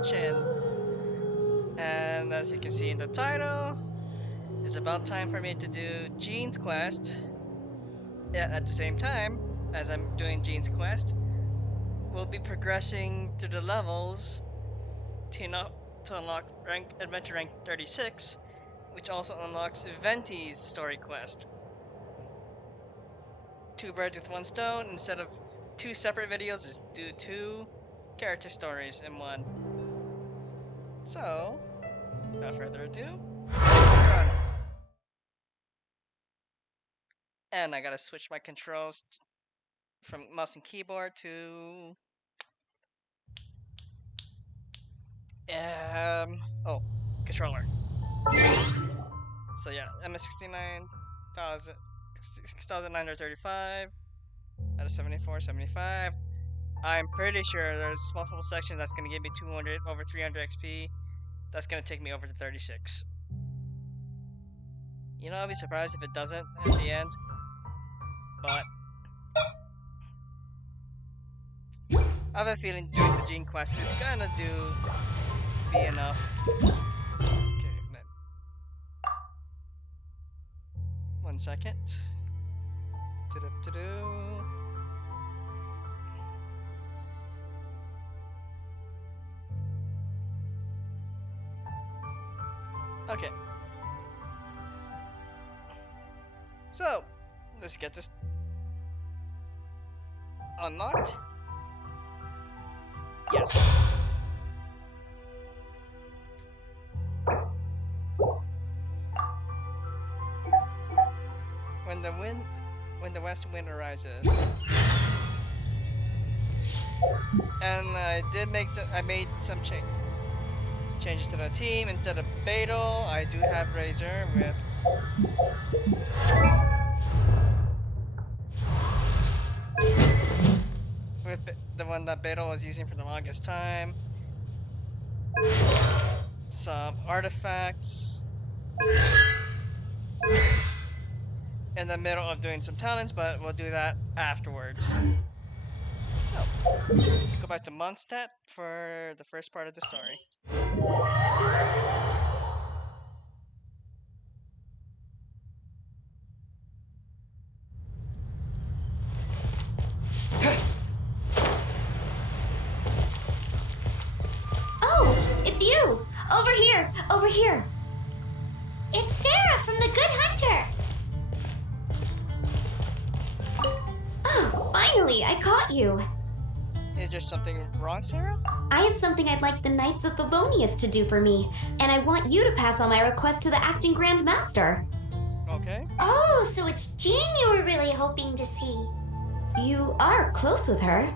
Genshin. And as you can see in the title, it's about time for me to do Jean's quest. At the same time, as I'm doing Jean's quest, we'll be progressing through the levels to unlock adventure rank 36, which also unlocks Venti's story quest. Two birds with one stone. Instead of two separate videos, just do two character stories in one. So, without further ado, let's run. And I gotta switch my controls from mouse and keyboard to controller. So yeah, MS69,000 6,935 out of 7475. I'm pretty sure there's multiple sections that's gonna give me 200 over 300 XP. That's gonna take me over to 36. You know, I'll be surprised if it doesn't at the end. But I have a feeling doing the Gene quest is gonna be enough. Okay, then. 1 second. Okay. So, let's get this unlocked. Yes. When the west wind arises. And I made some changes to the team. Instead of Beidou, I do have Razor with the one that Beidou was using for the longest time. Some artifacts. In the middle of doing some talents, but we'll do that afterwards. So, let's go back to Mondstadt for the first part of the story. Oh, it's you! Over here! Over here! It's Sarah from the Good Hunter! Oh, finally, I caught you! Is there something wrong, Sarah? I have something I'd like the Knights of Favonius to do for me, and I want you to pass on my request to the Acting Grand Master. Okay. Oh, so it's Jean you were really hoping to see. You are close with her.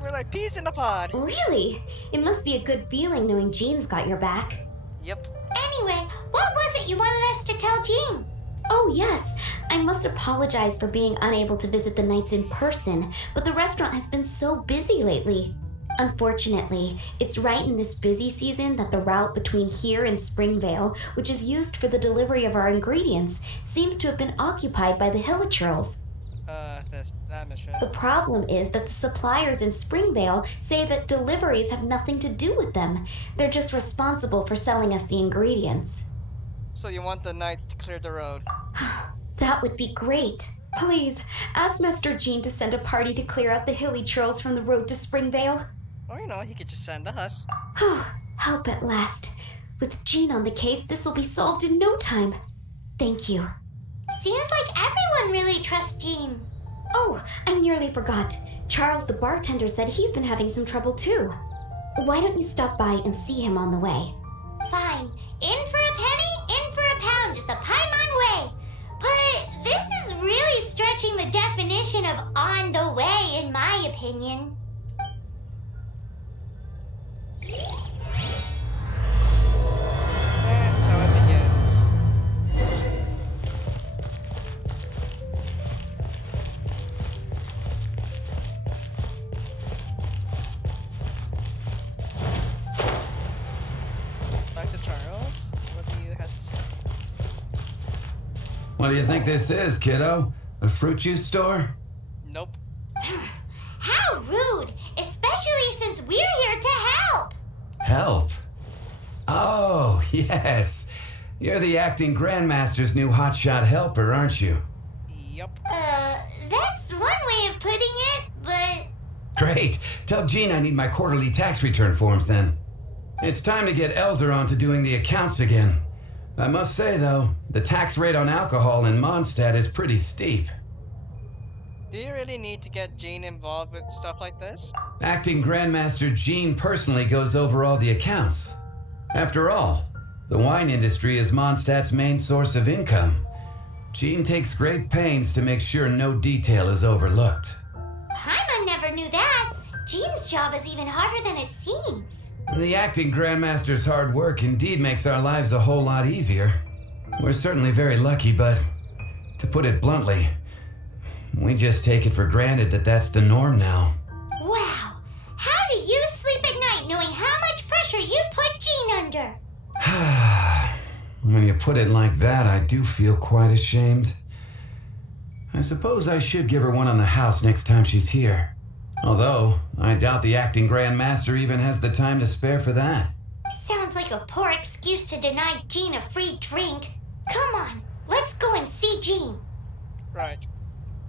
We're like peas in a pod. Really? It must be a good feeling knowing Jean's got your back. Yep. Anyway, what was it you wanted us to tell Jean? Oh, yes. I must apologize for being unable to visit the Knights in person, but the restaurant has been so busy lately. Unfortunately, it's right in this busy season that the route between here and Springvale, which is used for the delivery of our ingredients, seems to have been occupied by the Hilichurls. The problem is that the suppliers in Springvale say that deliveries have nothing to do with them. They're just responsible for selling us the ingredients. So you want the Knights to clear the road? That would be great. Please, ask Master Jean to send a party to clear out the Hilichurls from the road to Springvale. Or, you know, he could just send us. Help at last. With Jean on the case, this will be solved in no time. Thank you. Seems like everyone really trusts Jean. Oh, I nearly forgot. Charles the bartender said he's been having some trouble too. Why don't you stop by and see him on the way? Fine. In for a penny, in for a pound, just a paimon way. But this is really stretching the definition of on the way, in my opinion. And so it begins. Dr. Charles, what do you have to say? What do you think this is, kiddo? A fruit juice store? Nope. How rude! Especially since we're here to help! Help? Oh, yes. You're the acting Grandmaster's new hotshot helper, aren't you? Yup. That's one way of putting it, but... Great. Tell Jean I need my quarterly tax return forms then. It's time to get Elzer on to doing the accounts again. I must say, though, the tax rate on alcohol in Mondstadt is pretty steep. Do you really need to get Jean involved with stuff like this? Acting Grandmaster Jean personally goes over all the accounts. After all, the wine industry is Mondstadt's main source of income. Jean takes great pains to make sure no detail is overlooked. Paimon never knew that. Jean's job is even harder than it seems. The acting Grandmaster's hard work indeed makes our lives a whole lot easier. We're certainly very lucky, but to put it bluntly, we just take it for granted that that's the norm now. Wow. How do you sleep at night knowing how much pressure you put Jean under? When you put it like that, I do feel quite ashamed. I suppose I should give her one on the house next time she's here. Although, I doubt the acting Grandmaster even has the time to spare for that. Sounds like a poor excuse to deny Jean a free drink. Come on, let's go and see Jean. Right.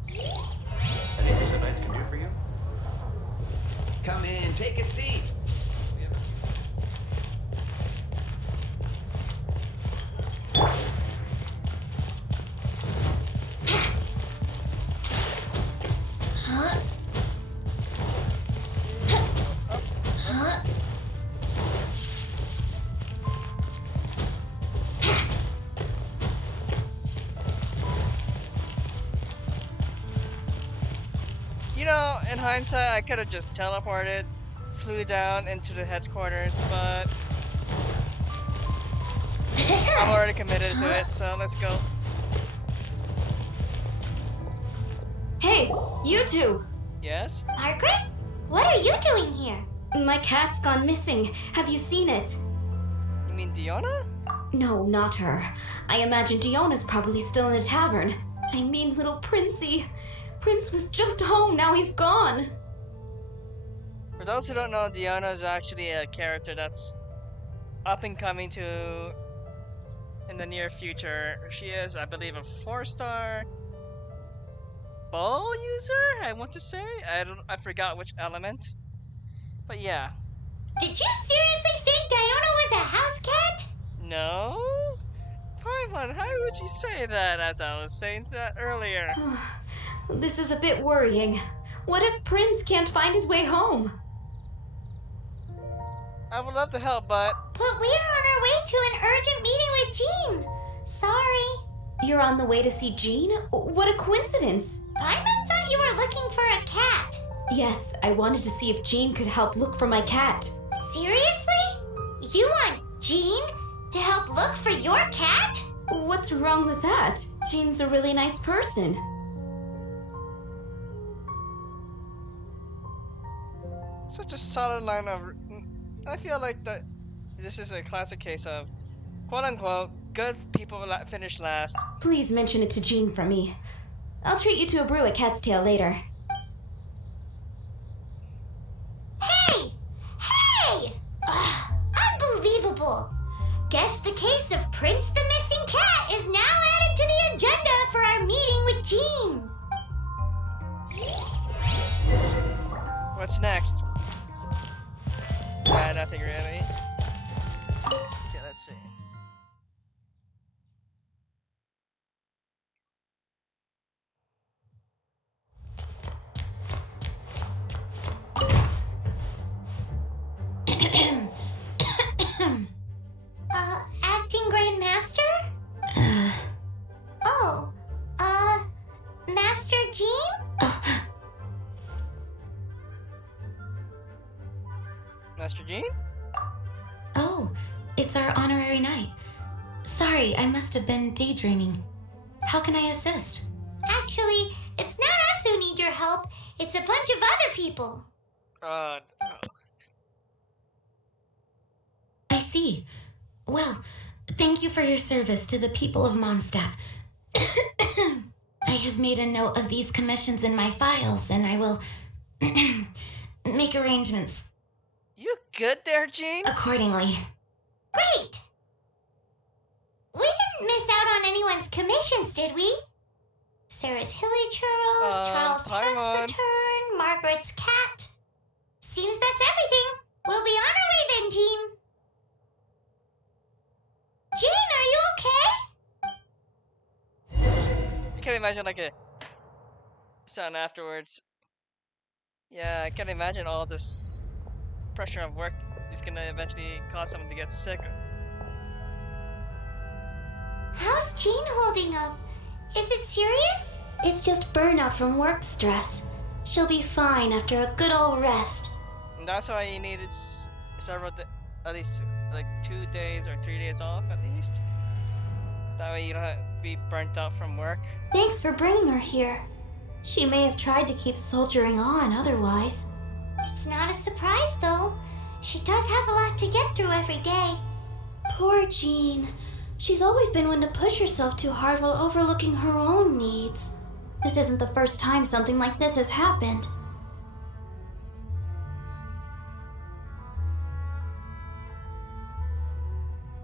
Anything the Knights can do for you? Come in, take a seat. You know, in hindsight, I could have just teleported, flew down into the headquarters, but I'm already committed to it, so let's go. Hey, you two! Yes? Margaret? What are you doing here? My cat's gone missing. Have you seen it? You mean Diona? No, not her. I imagine Diona's probably still in the tavern. I mean, little Princey. Prince was just home, now he's gone. For those who don't know, Diona is actually a character that's up and coming to in the near future. She is, I believe, a 4-star bow user, I want to say. I forgot which element. But yeah. Did you seriously think Diona was a house cat? No? Paimon, how would you say that, as I was saying that earlier? This is a bit worrying. What if Prince can't find his way home? I would love to help, but But we are on our way to an urgent meeting with Jean. Sorry. You're on the way to see Jean? What a coincidence! Paimon thought you were looking for a cat. Yes, I wanted to see if Jean could help look for my cat. Seriously? You want Jean to help look for your cat? What's wrong with that? Jean's a really nice person. such a solid line of. I feel like this is a classic case of, quote unquote, good people finish last. Please mention it to Jean for me. I'll treat you to a brew at Cat's Tail later. Hey! Hey! Ugh, unbelievable! Guess the case of Prince the Missing Cat is now added to the agenda for our meeting with Jean. What's next? Nothing really. Okay, let's see. Acting Grand Master? Oh, Master Jean? Master Jean? Oh, it's our honorary knight. Sorry, I must have been daydreaming. How can I assist? Actually, it's not us who need your help. It's a bunch of other people. No. I see. Well, thank you for your service to the people of Mondstadt. I have made a note of these commissions in my files, and I will make arrangements You good there, Jean? accordingly. Great! We didn't miss out on anyone's commissions, did we? Sarah's Hilly Churls, Charles' tax Paimon. return, Margaret's cat. Seems that's everything. We'll be on our way then, Jean. Jean, are you okay? I can't imagine like a sound afterwards. Yeah, I can't imagine all this pressure of work is gonna eventually cause someone to get sick. How's Jean holding up? Is it serious? It's just burnout from work stress. She'll be fine after a good old rest. And that's why you need at least like 2 days or 3 days off at least. So that way you don't have to be burnt out from work. Thanks for bringing her here. She may have tried to keep soldiering on otherwise. It's not a surprise, though. She does have a lot to get through every day. Poor Jean. She's always been one to push herself too hard while overlooking her own needs. This isn't the first time something like this has happened.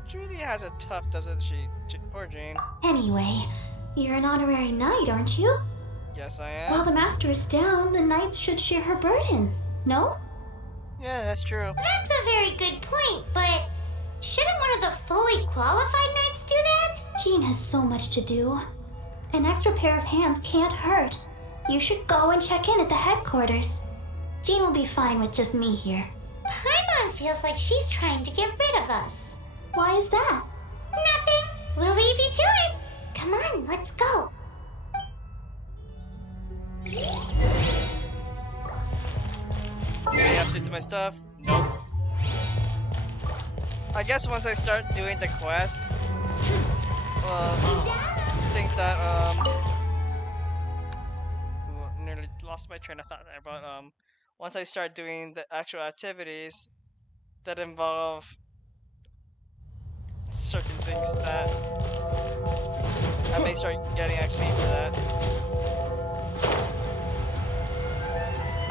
Julie has it tough, doesn't she? Poor Jean. Anyway, you're an honorary knight, aren't you? Yes, I am. While the master is down, the knights should share her burden, no? Yeah, that's true. That's a very good point, but shouldn't one of the fully qualified knights do that? Jean has so much to do. An extra pair of hands can't hurt. You should go and check in at the headquarters. Jean will be fine with just me here. Paimon feels like she's trying to get rid of us. Why is that? Nothing. We'll leave you to it. Come on, let's go. Do I have to do my stuff? Nope. I guess once I start doing the quest, things that nearly lost my train of thought there, but once I start doing the actual activities that involve certain things that I may start getting XP for that.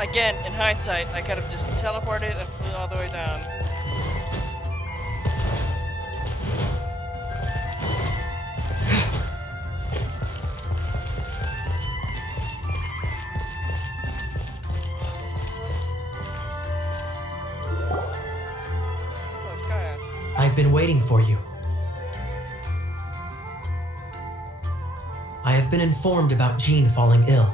Again, in hindsight, I could have just teleported and flew all the way down. Oh, it's Kaya. I've been waiting for you. I have been informed about Jean falling ill.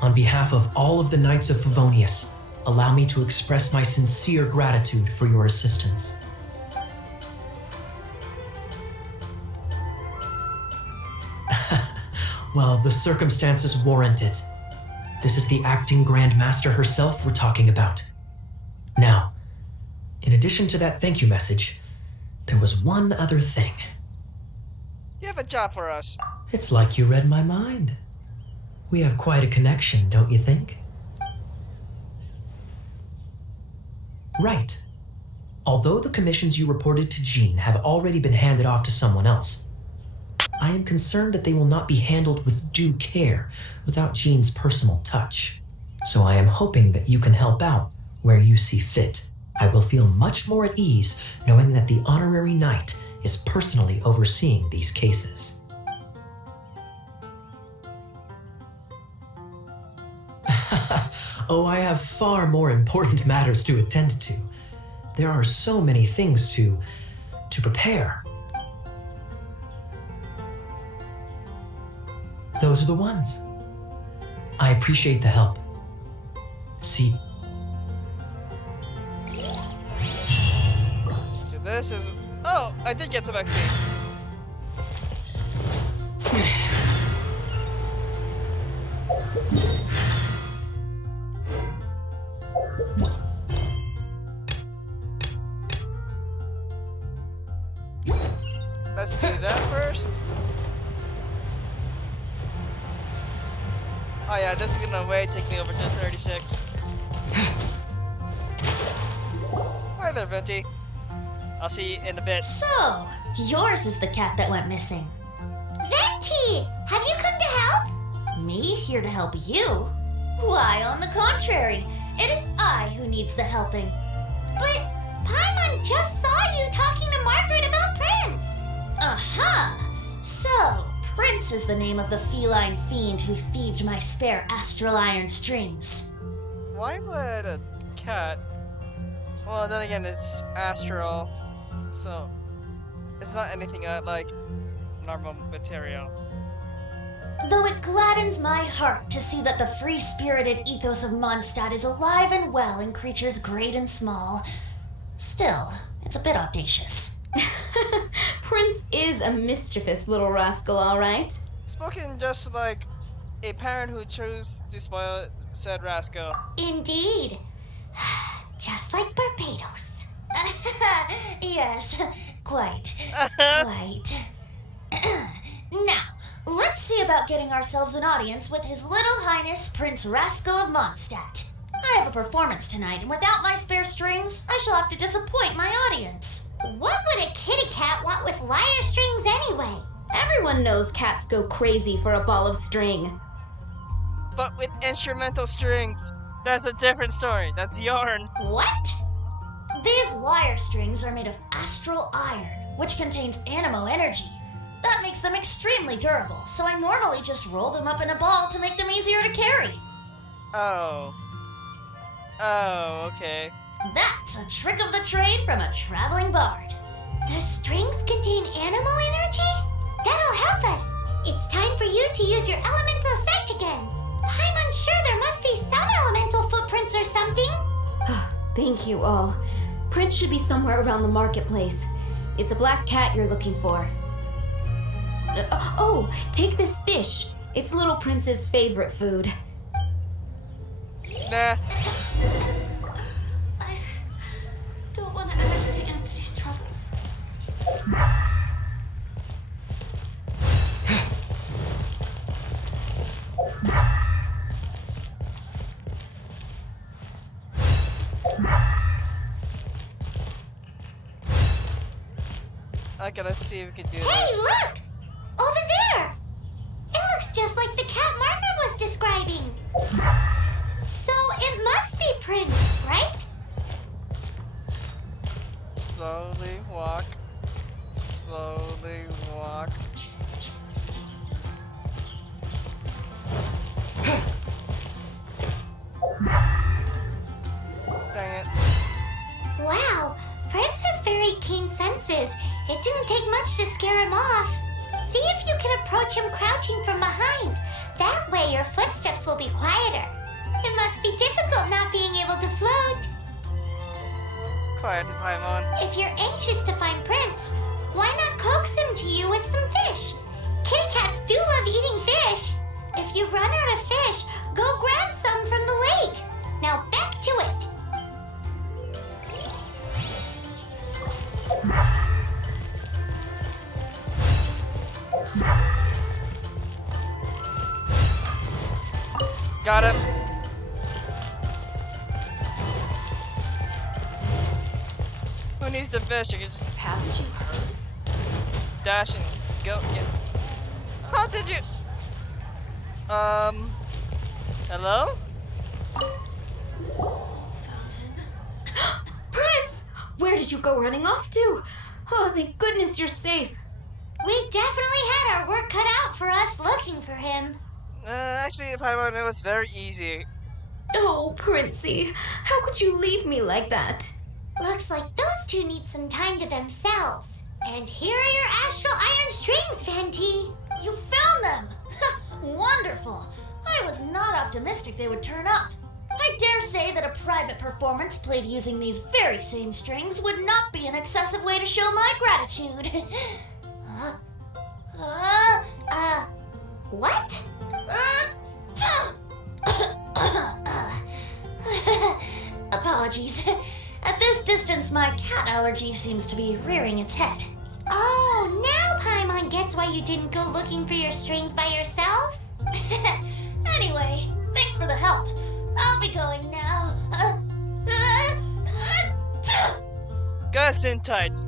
On behalf of all of the Knights of Favonius, allow me to express my sincere gratitude for your assistance. Well, the circumstances warrant it. This is the acting Grand Master herself we're talking about. Now, in addition to that thank you message, there was one other thing. You have a job for us. It's like you read my mind. We have quite a connection, don't you think? Right. Although the commissions you reported to Jean have already been handed off to someone else, I am concerned that they will not be handled with due care without Jean's personal touch. So I am hoping that you can help out where you see fit. I will feel much more at ease knowing that the honorary knight is personally overseeing these cases. Oh, I have far more important matters to attend to. There are so many things to prepare. Those are the ones. I appreciate the help. See, So this is... Oh, I did get some XP. Let's do that first. Oh yeah, this is gonna take me over to 36. Hi there, Venti. I'll see you in a bit. So, yours is the cat that went missing. Venti! Have you come to help? me here to help you. Why, on the contrary, it is I who needs the helping. But Paimon just saw you talking to Margaret about Prince. Aha! So, Prince is the name of the feline fiend who thieved my spare astral iron strings. Why would a cat? Well, then again, it's astral, so it's not anything like normal material. Though it gladdens my heart to see that the free-spirited ethos of Mondstadt is alive and well in creatures great and small, still, it's a bit audacious. Prince is a mischievous little rascal, all right. Spoken just like a parent who chose to spoil said rascal. Indeed. Just like Barbados. Yes, quite. Quite. Now, let's see about getting ourselves an audience with His Little Highness Prince Rascal of Mondstadt. I have a performance tonight, and without my spare strings, I shall have to disappoint my audience. What would a kitty cat want with lyre strings anyway? Everyone knows cats go crazy for a ball of string. But with instrumental strings, that's a different story. That's yarn. What? These lyre strings are made of astral iron, which contains animo energy. That makes them extremely durable, so I normally just roll them up in a ball to make them easier to carry. Oh. Oh, okay. That's a trick of the trade from a traveling bard. The strings contain animo energy? That'll help us. It's time for you to use your elemental sight again. I'm unsure there must be some elemental footprints or something. Thank you all. Prince should be somewhere around the marketplace. It's a black cat you're looking for. Oh, take this fish. It's Little Prince's favorite food. Nah. I don't want to add to Anthony's troubles. I gotta see if we can do Hey, this. look! Over there! It looks just like the cat Margaret was describing. So it must be Prince, right? Slowly walk. Slowly walk. Dang it. Wow, Prince has very keen senses. It didn't take much to scare him off. See if you can approach him crouching from behind. That way your footsteps will be quieter. It must be difficult not being able to float. Quiet, Paimon. If you're anxious to find Prince, why not coax him to you with some fish? Kitty cats do love eating fish. If you run out of fish, go grab some from the lake. Now back to it. Got him. Who needs the fish? You can just Haven't you heard? dash and go. Yeah. How did you? Hello? Fountain. Prince! Where did you go running off to? Oh, thank goodness you're safe. We definitely had our work cut out for us looking for him. Actually, Paimon, it was very easy. Oh, Princey, how could you leave me like that? Looks like those two need some time to themselves. And here are your astral iron strings, Venti. You found them! Wonderful! I was not optimistic they would turn up. I dare say that a private performance played using these very same strings would not be an excessive way to show my gratitude. What? Apologies. At this distance, my cat allergy seems to be rearing its head. Oh, now Paimon gets why you didn't go looking for your strings by yourself. Anyway, thanks for the help. I'll be going now. Gus in tight.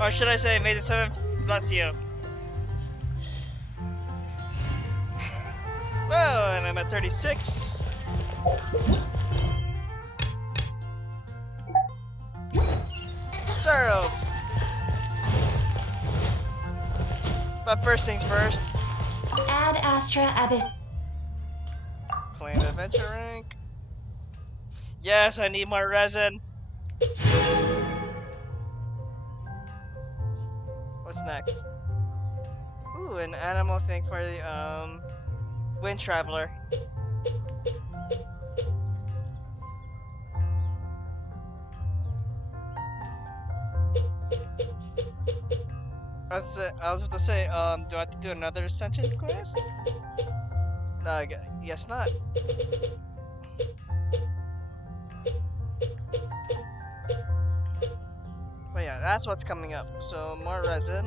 Or should I say, may the 7th bless you. I'm at 36. Charles! But first things first, Ad Astra Abyss. claim adventure rank. Yes, I need more resin. What's next? Ooh, an animal thing for the Wind Traveler. I was about to say, do I have to do another ascension quest? No, I guess not. But yeah, that's what's coming up. So more resin.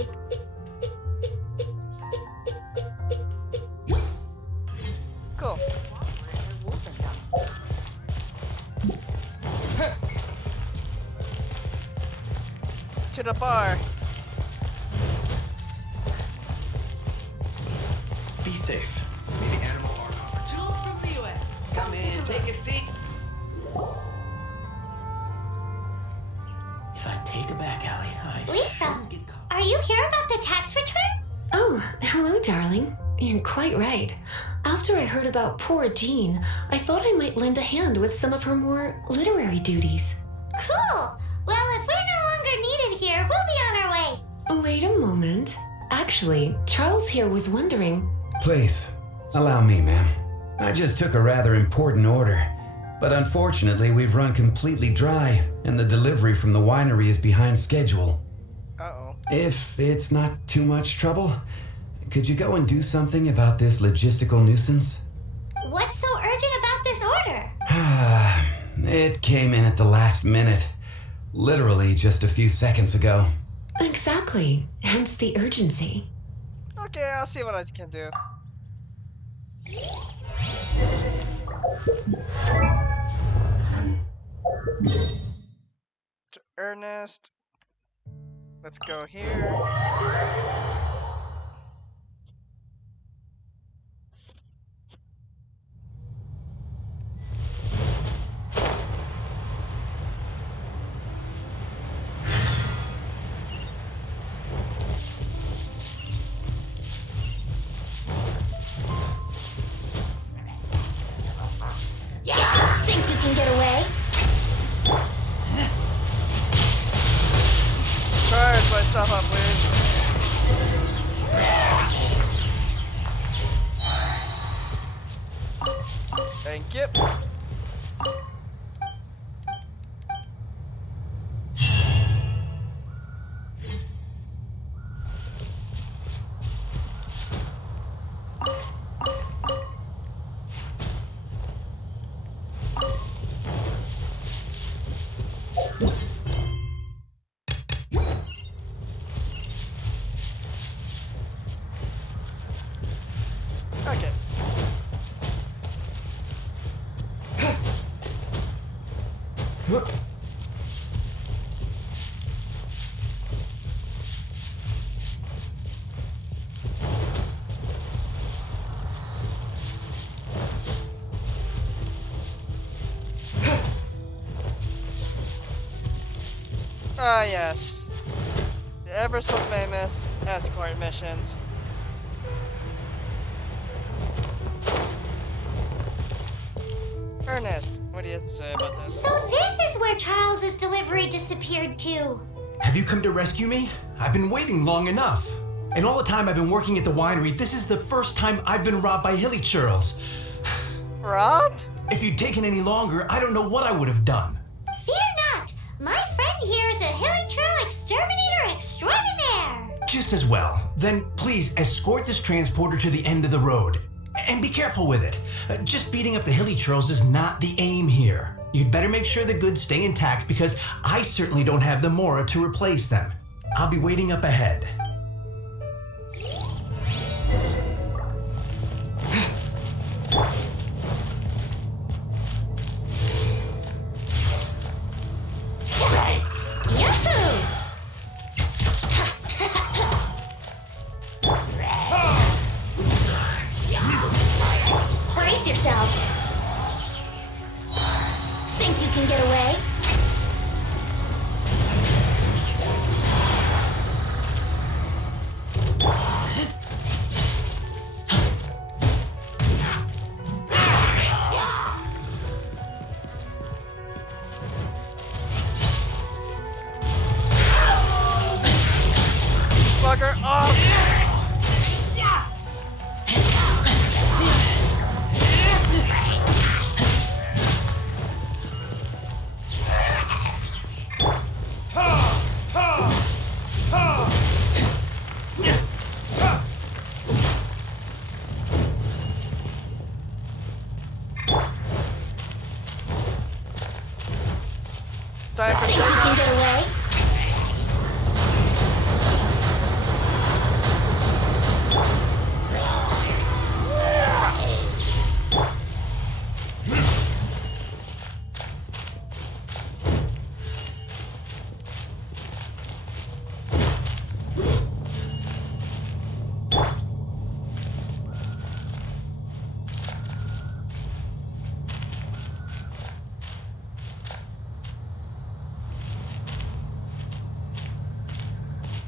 Cool. To the bar. Be safe. May the animal are Jules from the UN. Come in, take a seat. If I take it back, Allie, I Lisa, shouldn't get caught. are you here about the tax return? Oh, hello, darling. You're quite right. After I heard about poor Jean, I thought I might lend a hand with some of her more literary duties. Cool. Well, if we're no longer needed here, we'll be on our way. Wait a moment. Actually, Charles here was wondering. Please, allow me, ma'am. I just took a rather important order. But unfortunately, we've run completely dry, and the delivery from the winery is behind schedule. Uh-oh. If it's not too much trouble, could you go and do something about this logistical nuisance? What's so urgent about this order? It came in at the last minute. Literally just a few seconds ago. Exactly. Hence the urgency. Okay, I'll see what I can do. To Ernest. Let's go here. Think you can get away? Charge my stuff up, please. Thank you. Okay. Ah, yes. The ever so famous Escort Missions. Ernest, what do you have to say about this? So this is where Charles's delivery disappeared to. Have you come to rescue me? I've been waiting long enough. And all the time I've been working at the winery, this is the first time I've been robbed by hilly churls. Robbed? If you'd taken any longer, I don't know what I would have done. Fear not. My friend here is a hilly churl exterminator extraordinaire. Just as well. Then please escort this transporter to the end of the road. And be careful with it. Just beating up the hilly churls is not the aim here. You'd better make sure the goods stay intact because I certainly don't have the Mora to replace them. I'll be waiting up ahead. Yahoo! Brace yourself. Time for Think you can takeoff. get away?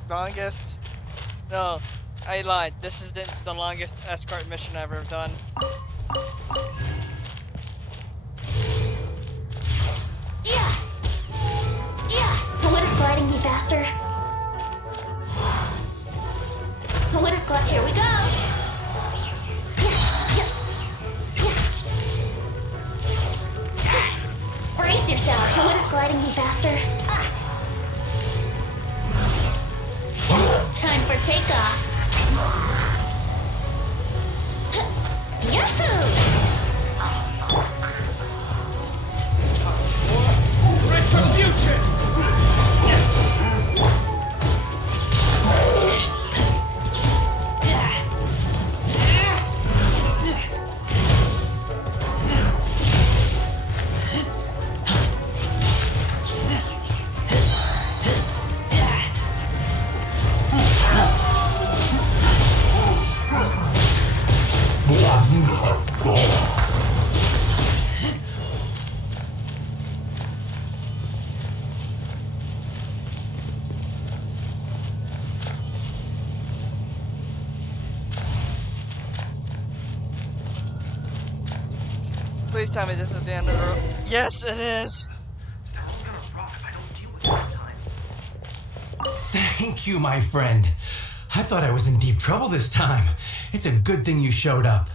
Longest. No, I lied. This is the longest escort mission I've ever done. Yeah. Would gliding be faster? Here we go. Brace yourself. Would gliding be faster? Time for takeoff. Yahoo! Retribution! Please tell me this is the end of the road. Yes, it is. Thank you, my friend. I thought I was in deep trouble this time. It's a good thing you showed up.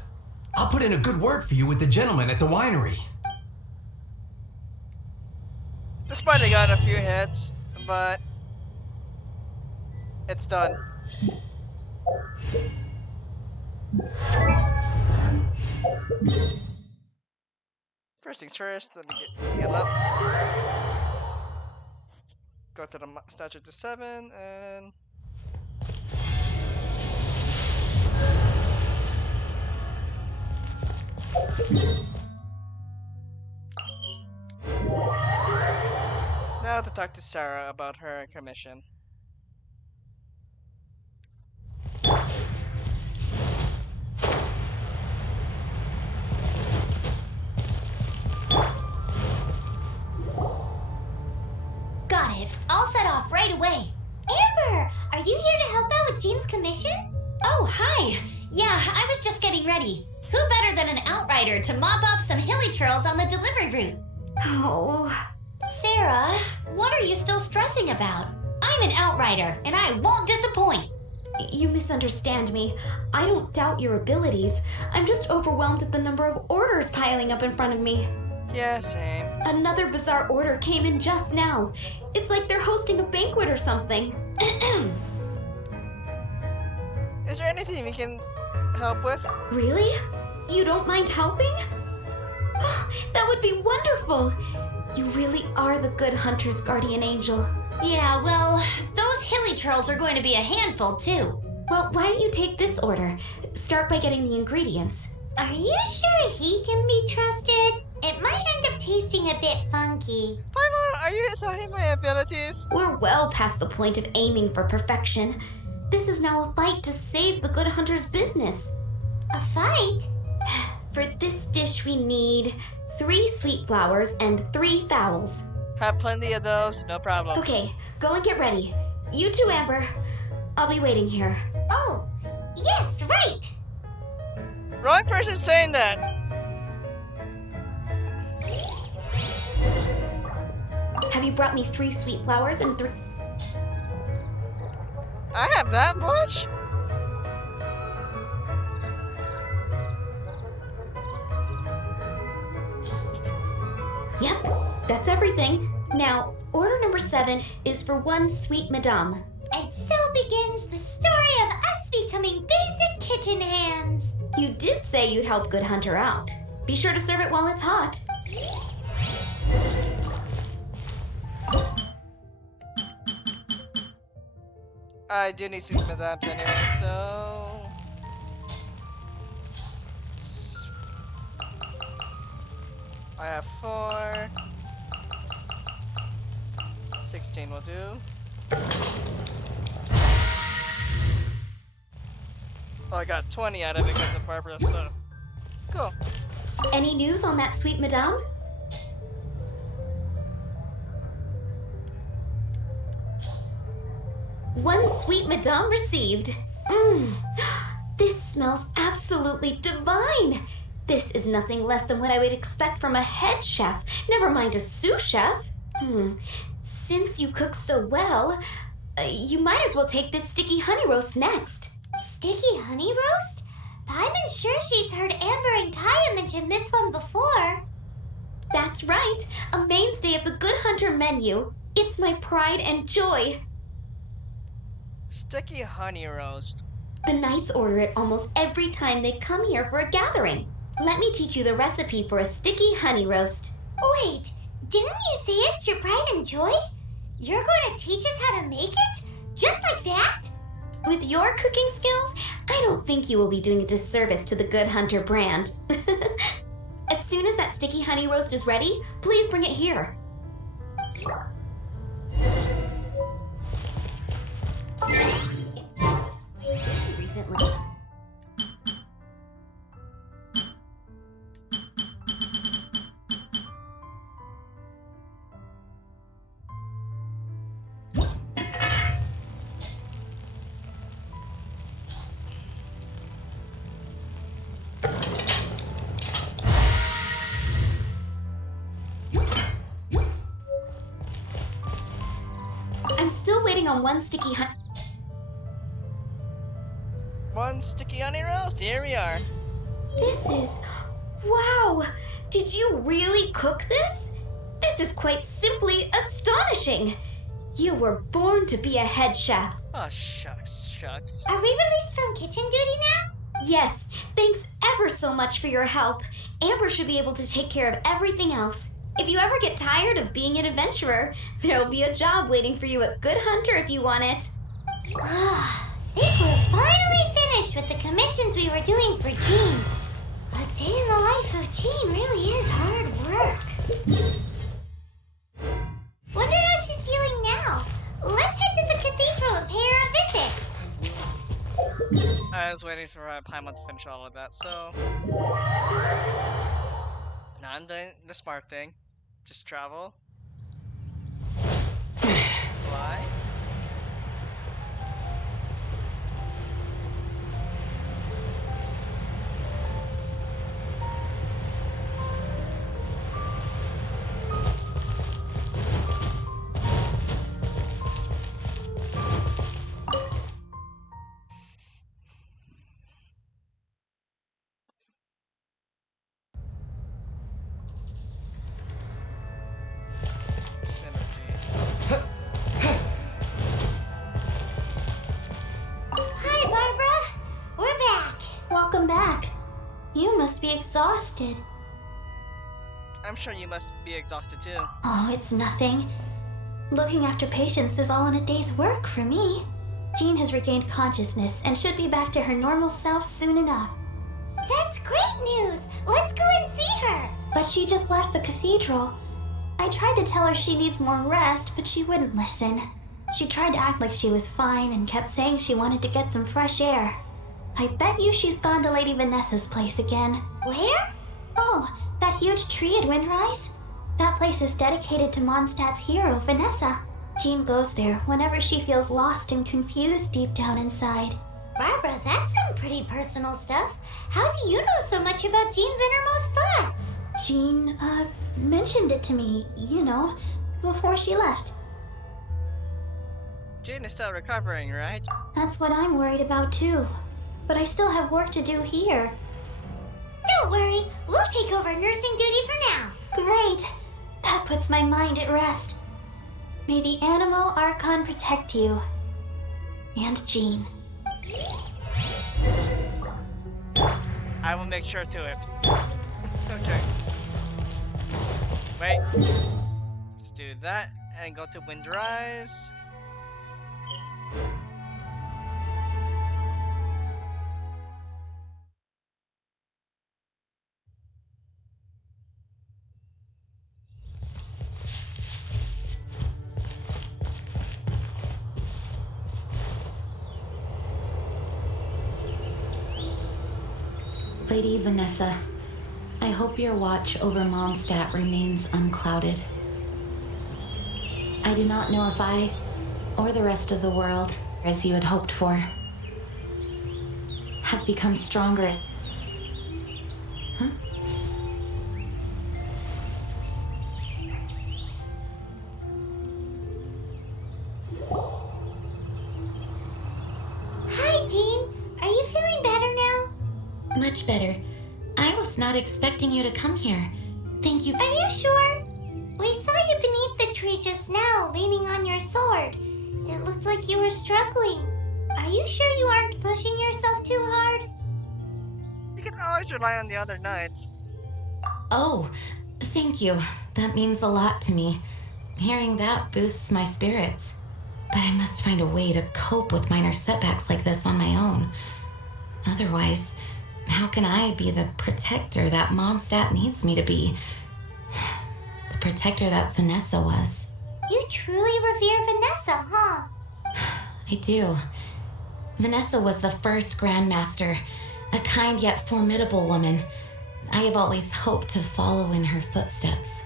I'll put in a good word for you with the gentleman at the winery. Despite I got a few hits, but it's done. First things first, let me heal up. Go to the statue to 7 and now to talk to Sarah about her commission. Got it. I'll set off right away. Amber, are you here to help out with Jean's commission? Oh, hi. Yeah, I was just getting ready. Who better than an outrider to mop up some hilly trails on the delivery route? Oh, Sarah, what are you still stressing about? I'm an outrider, and I won't disappoint. you misunderstand me. I don't doubt your abilities. I'm just overwhelmed at the number of orders piling up in front of me. Yeah, same. Another bizarre order came in just now. It's like they're hosting a banquet or something. Is there anything we can help with? Really? You don't mind helping? That would be wonderful. You really are the good hunter's guardian angel. Yeah, well, those hilly trails are going to be a handful, too. Well, why don't you take this order? Start by getting the ingredients. Are you sure he can be trusted? It might end up tasting a bit funky. Paimon, are you doubting my abilities? We're well past the point of aiming for perfection. This is now a fight to save the good hunter's business. A fight? For this dish, we need 3 sweet flowers and 3 fowls. Have plenty of those, no problem. Okay, go and get ready. You too, Amber. I'll be waiting here. Oh, yes, right. Wrong person saying that. Have you brought me 3 sweet flowers and 3... I have that much? Yep, that's everything. Now, order number 7 is for 1 sweet madame. And so begins the story of us becoming basic kitchen hands. You did say you'd help Good Hunter out. Be sure to serve it while it's hot. I do need sweet madams anyway, so I have 4. 16 will do. Oh, I got 20 out of it because of Barbara's stuff. Cool. Any news on that sweet madame? One sweet madame received. This smells absolutely divine. This is nothing less than what I would expect from a head chef, never mind a sous chef. Since you cook so well, you might as well take this sticky honey roast next. Sticky honey roast? I'm sure she's heard Amber and Kaya mention this one before. That's right, a mainstay of the Good Hunter menu. It's my pride and joy. Sticky honey roast. The knights order it almost every time they come here for a gathering. Let me teach you the recipe for a sticky honey roast. Wait, didn't you say it's your pride and joy? You're going to teach us how to make it? Just like that? With your cooking skills, I don't think you will be doing a disservice to the Good Hunter brand. As soon as that sticky honey roast is ready, please bring it here. It's been busy recently. I'm still waiting on one sticky honey. One sticky honey roast. Here we are. This is... Wow! Did you really cook this? This is quite simply astonishing! You were born to be a head chef. Oh, shucks. Are we released from kitchen duty now? Yes, thanks ever so much for your help. Amber should be able to take care of everything else. If you ever get tired of being an adventurer, there'll be a job waiting for you at Good Hunter if you want it. Think we're finally finished with the commissions we were doing for Jean. A day in the life of Jean really is hard work. Wonder how she's feeling now. Let's head to the cathedral and pay her a visit. I was waiting for Paimon to finish all of that, so now I'm doing the smart thing. Just travel. Fly. Hi, Barbara. We're back. Welcome back. You must be exhausted. I'm sure you must be exhausted too. Oh, it's nothing. Looking after patients is all in a day's work for me. Jean has regained consciousness and should be back to her normal self soon enough. That's great news! Let's go and see her! But she just left the cathedral. I tried to tell her she needs more rest, but she wouldn't listen. She tried to act like she was fine and kept saying she wanted to get some fresh air. I bet you she's gone to Lady Vanessa's place again. Where? Oh, that huge tree at Windrise? That place is dedicated to Mondstadt's hero, Vanessa. Jean goes there whenever she feels lost and confused deep down inside. Barbara, that's some pretty personal stuff. How do you know so much about Jean's innermost thoughts? Jean, mentioned it to me, before she left. Jane is still recovering, right? That's what I'm worried about too. But I still have work to do here. Don't worry, we'll take over nursing duty for now. Great. That puts my mind at rest. May the Animo Archon protect you. And Jean. I will make sure to it. Okay. Wait. Just do that, and go to Windrise. Lady Vanessa, I hope your watch over Mondstadt remains unclouded. I do not know if I, or the rest of the world, as you had hoped for, have become stronger. Huh? Hi, Jean. Are you feeling better now? Much better. I was not expecting you to come here. Thank you. Are you sure? We saw you beneath the tree just now, leaning on your sword. It looked like you were struggling. Are you sure you aren't pushing yourself too hard? You can always rely on the other knights. Oh, thank you. That means a lot to me. Hearing that boosts my spirits. But I must find a way to cope with minor setbacks like this on my own. Otherwise, how can I be the protector that Mondstadt needs me to be? The protector that Vanessa was. You truly revere Vanessa, huh? I do. Vanessa was the first Grandmaster, a kind yet formidable woman. I have always hoped to follow in her footsteps.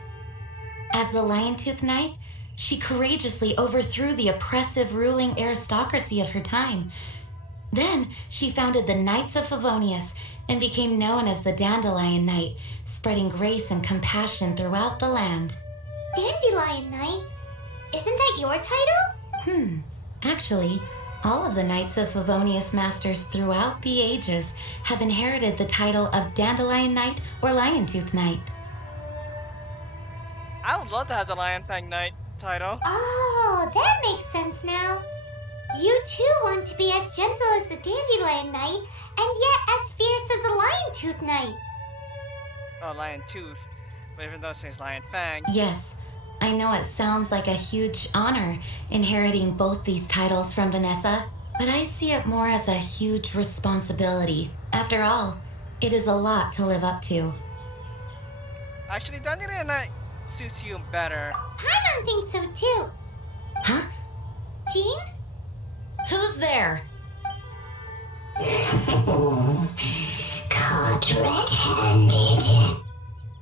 As the Lion-Tooth Knight, she courageously overthrew the oppressive ruling aristocracy of her time. Then she founded the Knights of Favonius and became known as the Dandelion Knight, spreading grace and compassion throughout the land. Dandelion Knight? Isn't that your title? Actually, all of the Knights of Favonius Masters throughout the ages have inherited the title of Dandelion Knight or Lion-Tooth Knight. I would love to have the Lion Fang Knight title. Oh, that makes sense now. You too want to be as gentle as the Dandelion Knight, and yet as fierce as the Lion-Tooth Knight. Oh, Lion Tooth. But even though it says Lion Fang. Yes, I know it sounds like a huge honor inheriting both these titles from Vanessa, but I see it more as a huge responsibility. After all, it is a lot to live up to. Actually, Dandelion Knight suits you better. Paimon thinks so too. Huh? Jean? Who's there? Caught red-handed.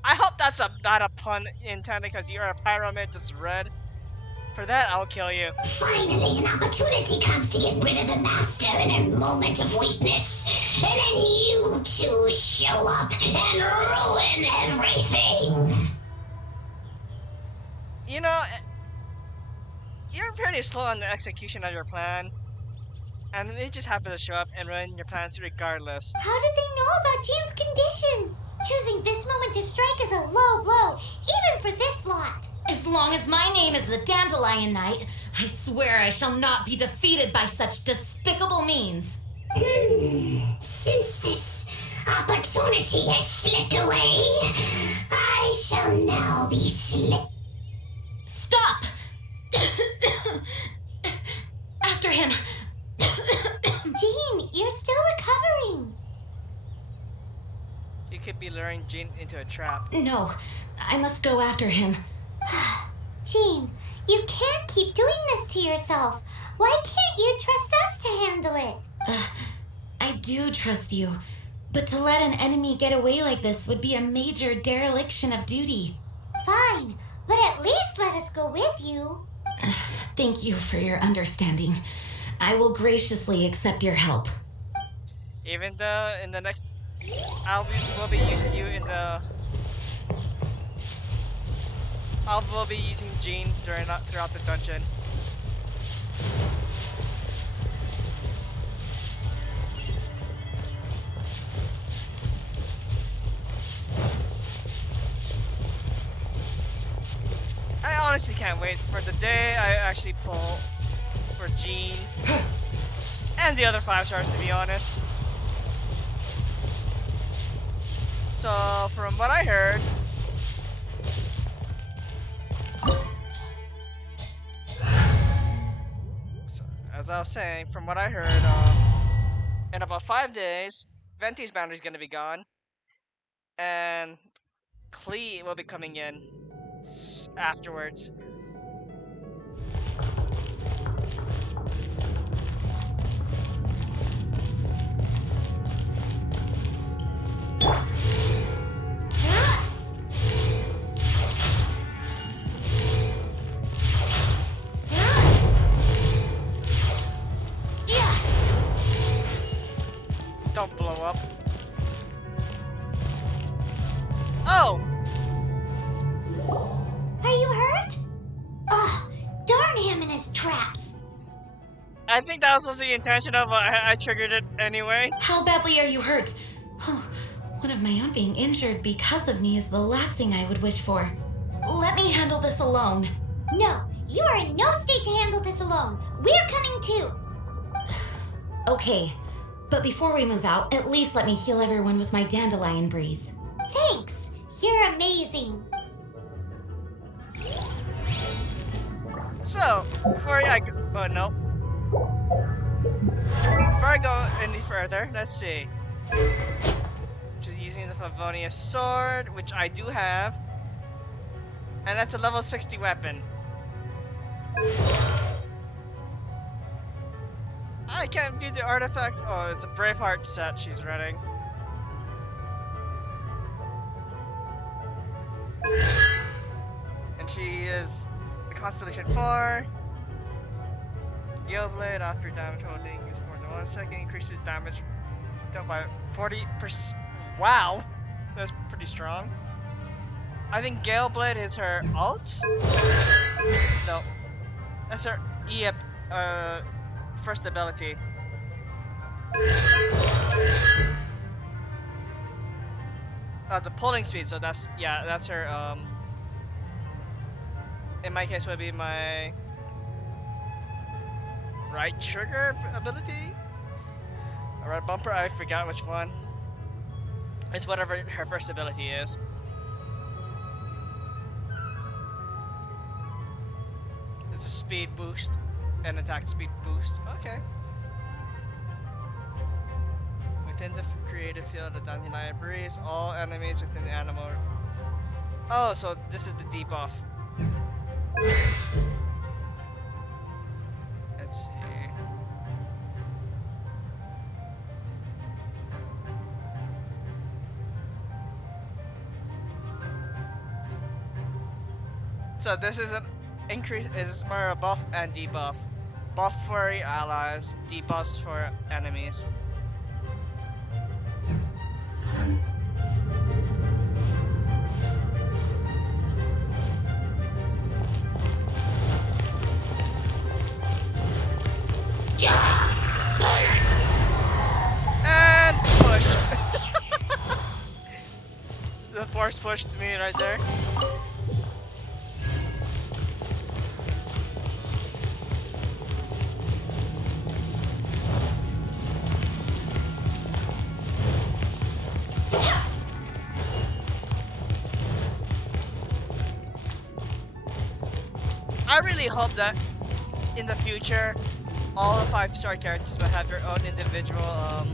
I hope that's not a pun intended because you're a pyramid red. For that, I'll kill you. Finally, an opportunity comes to get rid of the master in a moment of weakness. And then you two show up and ruin everything. You know, you're pretty slow on the execution of your plan. And they just happen to show up and ruin your plans regardless. How did they know about Jean's condition? Choosing this moment to strike is a low blow, even for this lot. As long as my name is the Dandelion Knight, I swear I shall not be defeated by such despicable means. Since this opportunity has slipped away, I shall now be Stop! After him! Jean, you're still recovering. You could be luring Jean into a trap. No, I must go after him. Jean, you can't keep doing this to yourself. Why can't you trust us to handle it? I do trust you, but to let an enemy get away like this would be a major dereliction of duty. Fine, but at least let us go with you. Thank you for your understanding. I will graciously accept your help. Even though in the next... will be using you in the... will be using Jean throughout the dungeon. I honestly can't wait for the day I actually pull for Jean and the other 5 stars, to be honest. So from what I heard, as I was saying, from what I heard, in about 5 days, Venti's boundary is gonna be gone, and Klee will be coming in afterwards. Don't blow up. Oh! Are you hurt? Ugh, darn him and his traps. I think that was the intention of I triggered it anyway. How badly are you hurt? Oh, one of my own being injured because of me is the last thing I would wish for. Let me handle this alone. No, you are in no state to handle this alone. We're coming too. Okay, but before we move out, at least let me heal everyone with my dandelion breeze. Thanks. You're amazing. So, before I go, oh no. Before I go any further, let's see. Just using the Favonius sword, which I do have, and that's a level 60 weapon. I can't view the artifacts. Oh, it's a Braveheart set she's running. And she is the Constellation 4. Gale Blade, after damage holding is more than 1 second, increases damage dealt by 40%. Wow! That's pretty strong. I think Gale Blade is her alt? No. That's her first ability. The pulling speed, so that's, yeah, that's her, in my case would be my right trigger ability? Or right bumper, I forgot which one. It's whatever her first ability is. It's a speed boost, an attack speed boost. Okay. Within the creative field of Dandelion Breeze, all enemies within the animal. Oh, so this is the debuff. Let's see. So this is an increase, is more a buff and debuff. Buff for your allies, debuffs for enemies. And push. The force pushed me right there. I really hope that in the future, all the 5-star characters will have their own individual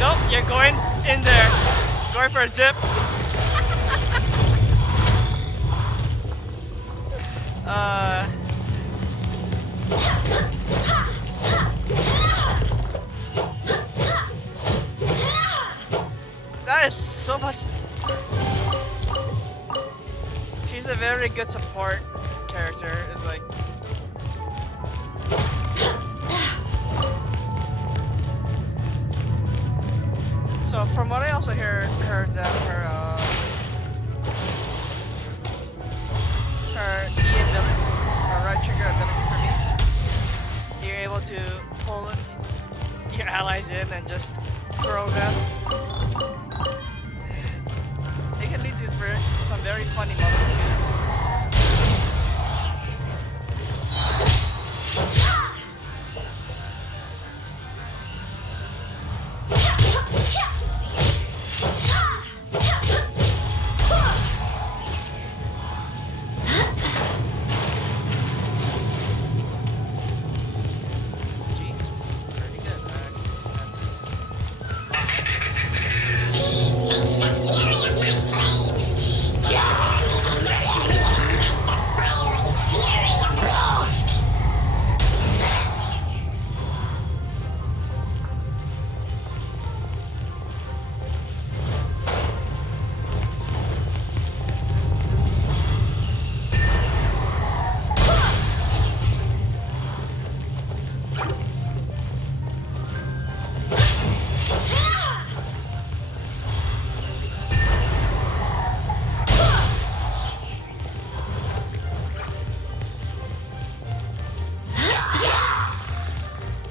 Nope, you're going in there. Going for a dip. That is so much. She's a very good support character. It's like. So from what I also heard that her E ability, her right trigger ability for me. You're able to pull your allies in and just throw them. It can lead to some very funny moments too. Geez, pretty good, man.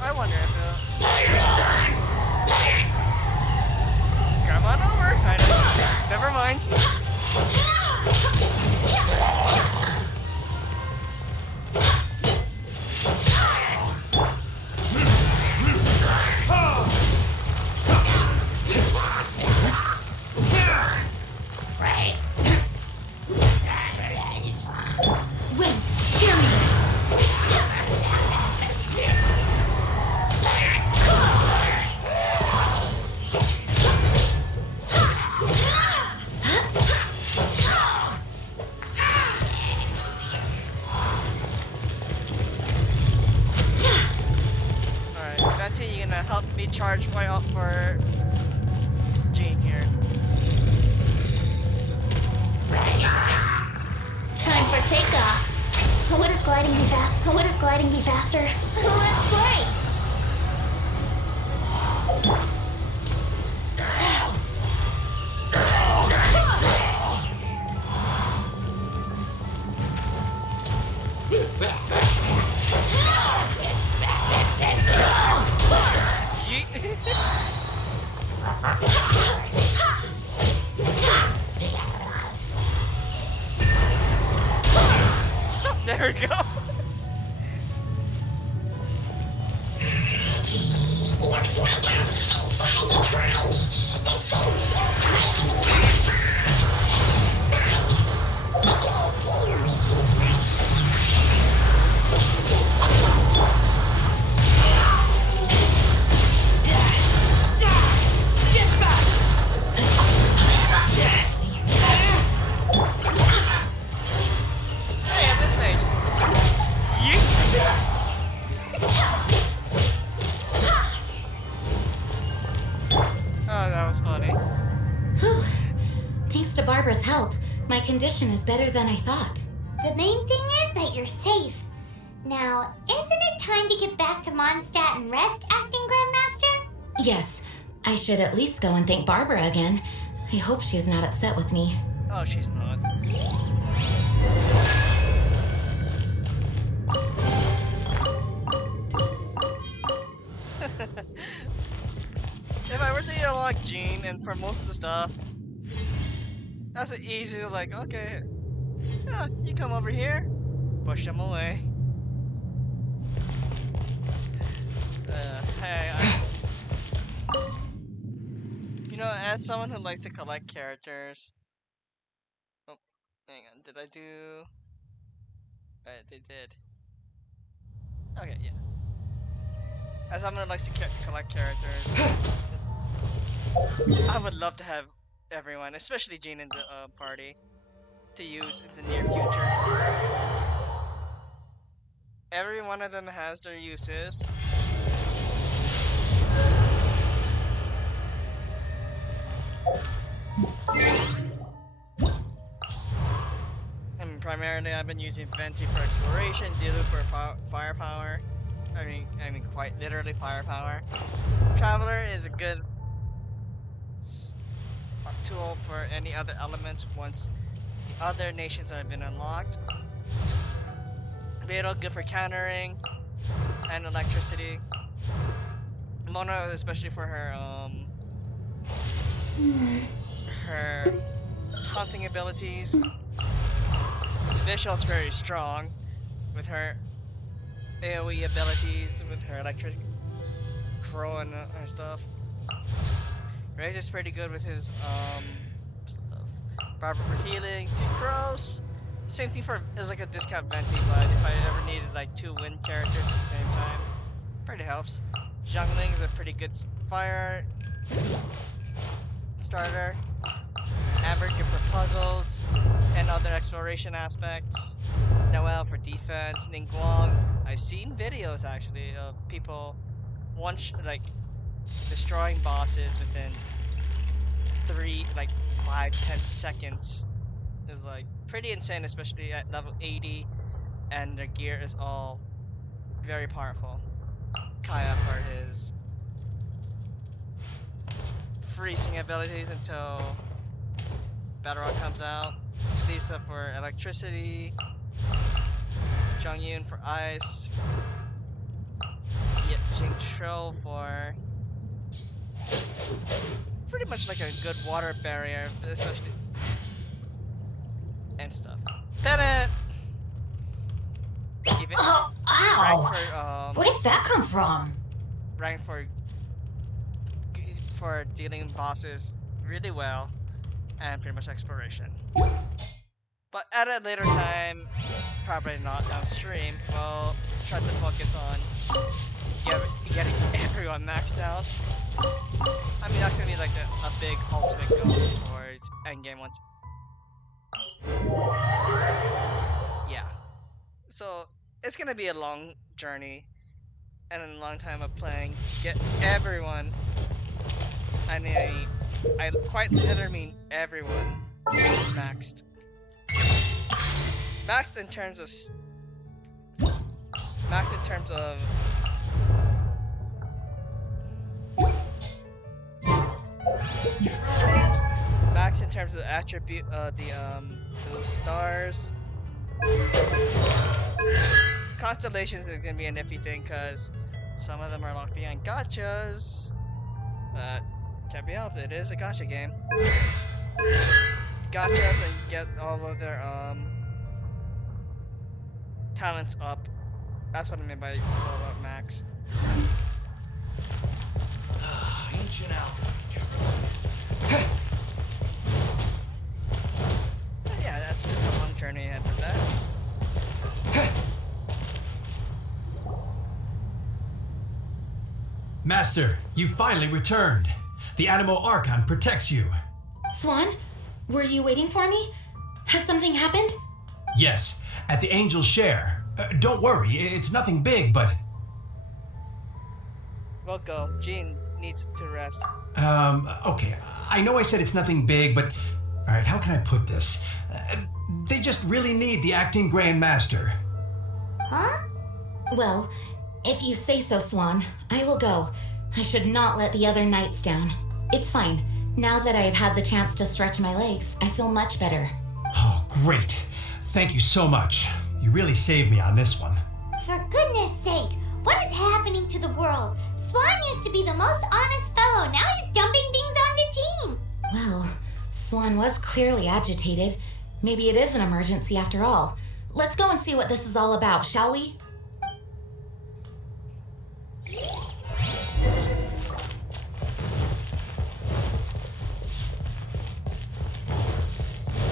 I wonder if come on over. I know. Never mind. Wait, hear me. Alright, Venti, you gonna help me charge my up for Jean here. Time for takeoff. Wouldn't gliding be fast? Wouldn't gliding be faster? Let's play. There we go. Hey, I'm this mage. Oh, that was funny. Whew. Thanks to Barbara's help, my condition is better than I thought. The main thing is that you're safe. Now, isn't it time to get back to Mondstadt and rest, Acting Grandmaster? Yes, I should at least go and thank Barbara again. I hope she's not upset with me. Oh, she's not. If I were to unlock Jean and for most of the stuff, that's an easy like, okay, yeah, you come over here, push them away. Hey, you know, as someone who likes to collect characters, oh, hang on, did I do? They did. Okay, yeah. As someone who likes to collect characters, I would love to have everyone, especially Jean in the party, to use in the near future. Every one of them has their uses. And primarily, I've been using Venti for exploration, Dilu for firepower. I mean, quite literally firepower. Traveler is a good tool for any other elements once the other nations have been unlocked. torpedo, good for countering, and electricity. Mona, especially for her taunting abilities. Vishal's very strong with her AoE abilities, with her electric crow and her stuff. Razor's pretty good with his stuff. Barber for healing, Synchros. Same thing for is like a discount Venti, but if I ever needed like 2 wind characters at the same time, pretty helps. Zhongling is a pretty good fire starter. Amber good for puzzles and other exploration aspects. Noel for defense. Ningguang, I've seen videos actually of people like destroying bosses within 5-10 seconds. Is like pretty insane, especially at level 80, and their gear is all very powerful. Kaya for his freezing abilities until Bedrock comes out. Lisa for electricity. Zhang Yun for ice. Jing Shou for pretty much like a good water barrier, especially and stuff. Pennant! Even Oh, ow! rank Where did that come from? rank for dealing bosses really well, and pretty much exploration. But at a later time, probably not on stream, we'll try to focus on getting everyone maxed out. I mean, that's gonna be like a big ultimate goal towards endgame once. Yeah. So it's gonna be a long journey and a long time of playing. Get everyone. I quite literally mean everyone maxed. Maxed in terms of max in terms of attribute those stars. Constellations is gonna be an iffy thing because some of them are locked behind gotchas. But can't be helped, it is a gacha game. Gotchas and get all of their talents up. That's what I mean by all up max. Ancient out. Yeah, that's just a long journey ahead of that. Master, you finally returned. The Animo Archon protects you. Swan, were you waiting for me? Has something happened? Yes, at the Angel's Share. Don't worry, it's nothing big, but... We'll go. Jean needs to rest. Okay. I know I said it's nothing big, but... Alright, how can I put this? They just really need the acting Grand Master. Huh? Well, if you say so, Swan, I will go. I should not let the other knights down. It's fine. Now that I have had the chance to stretch my legs, I feel much better. Oh, great. Thank you so much. You really saved me on this one. For goodness sake, what is happening to the world? Swan used to be the most honest fellow. Now he's dumping things onto Jean. Well, Swan was clearly agitated. Maybe it is an emergency after all. Let's go and see what this is all about, shall we?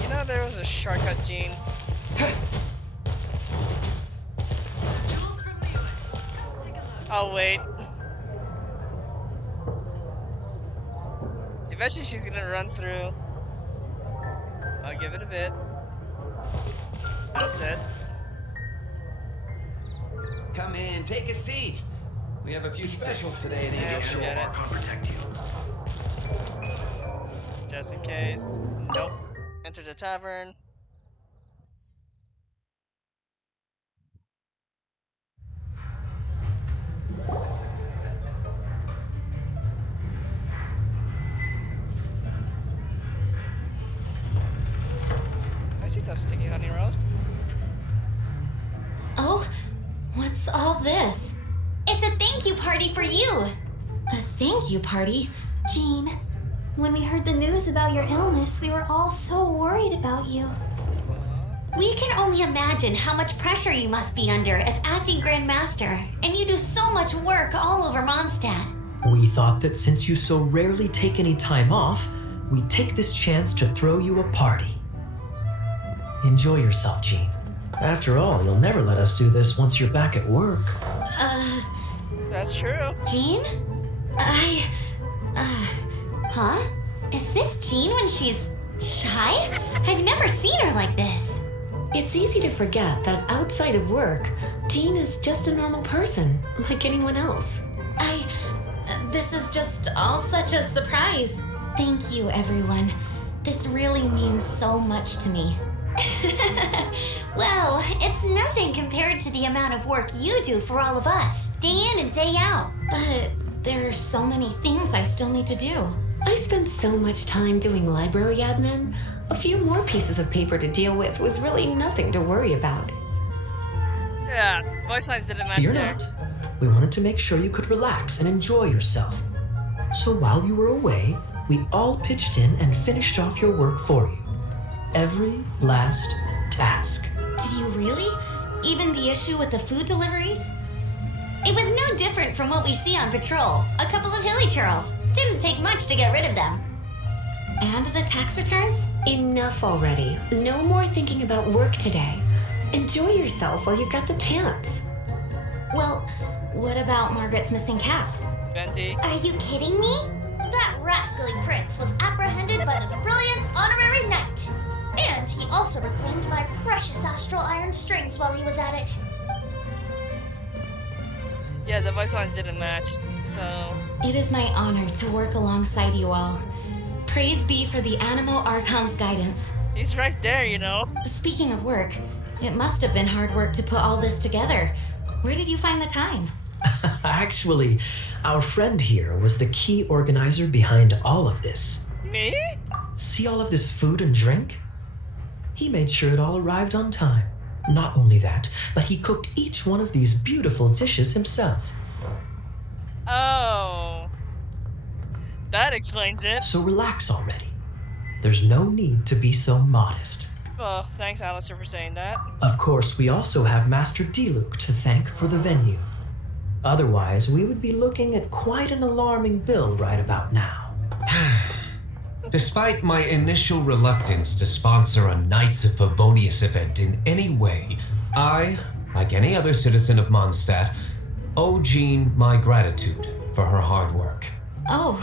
You know there was a shortcut, Jean. Oh wait. Eventually she's gonna run through. I'll give it a bit. That's it. Come in, take a seat. We have a few specials today at Yeah, Angel's forget Shore. it. protect you. Just in case. Nope. Enter the tavern. I see that sticky honey roast. Oh, What's all this? It's a thank you party for you. A thank you party? Jean, when we heard the news about your illness, we were all so worried about you. We can only imagine how much pressure you must be under as acting Grand Master, and you do so much work all over Mondstadt. We thought that since you so rarely take any time off, we'd take this chance to throw you a party. Enjoy yourself, Jean. After all, you'll never let us do this once you're back at work. That's true. Jean? Huh? Is this Jean when she's shy? I've never seen her like this. It's easy to forget that outside of work, Jean is just a normal person, like anyone else. This is just all such a surprise. Thank you, everyone. This really means so much to me. Well, it's nothing compared to the amount of work you do for all of us, day in and day out. But there are so many things I still need to do. I spend so much time doing library admin. A few more pieces of paper to deal with was really nothing to worry about. Yeah, voice lines didn't match Fear there. not. We wanted to make sure you could relax and enjoy yourself. So while you were away, we all pitched in and finished off your work for you. Every last task. Did you really? Even the issue with the food deliveries? It was no different from what we see on patrol. A couple of hilly churls. Didn't take much to get rid of them. And the tax returns? Enough already. No more thinking about work today. Enjoy yourself while you've got the chance. Well, what about Margaret's missing cat? Venti. Are you kidding me? That rascally prince was apprehended by the brilliant honorary knight. And he also reclaimed my precious astral iron strings while he was at it. Yeah, the voice lines didn't match. So, It is my honor to work alongside you all. Praise be for the Animo Archon's guidance. he's right there, you know. Speaking of work, it must have been hard work to put all this together. Where did you find the time? Actually, our friend here was the key organizer behind all of this. Me? See all of this food and drink? He made sure it all arrived on time. Not only that, but he cooked each one of these beautiful dishes himself. Oh. That explains it. So relax already. There's no need to be so modest. Well, thanks, Alistair, for saying that. Of course, we also have Master D-Luke to thank for the venue. Otherwise, we would be looking at quite an alarming bill right about now. Despite my initial reluctance to sponsor a Knights of Favonius event in any way, I, like any other citizen of Mondstadt, owe Jean my gratitude for her hard work. Oh,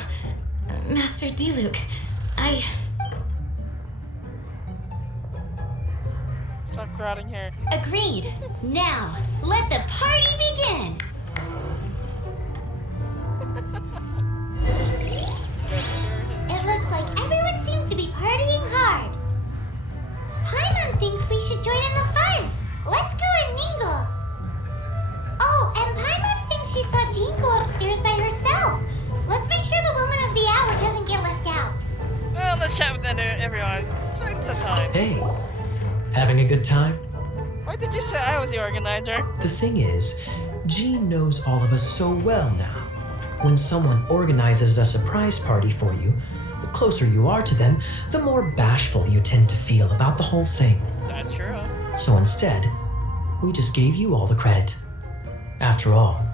Master D-Luke, Stop crowding here. Agreed. Now, let the party begin. Good spirit. It looks like everyone seems to be partying hard. Paimon thinks we should join in the fun. Let's go and mingle. Oh, and Paimon thinks she saw Jean go upstairs by herself. Let's make sure the woman of the hour doesn't get left out. Well, let's chat with everyone. Spend some time. Hey, having a good time? Why did you say I was the organizer? The thing is, Jean knows all of us so well now. When someone organizes a surprise party for you, the closer you are to them, the more bashful you tend to feel about the whole thing. That's true. So instead, we just gave you all the credit. After all,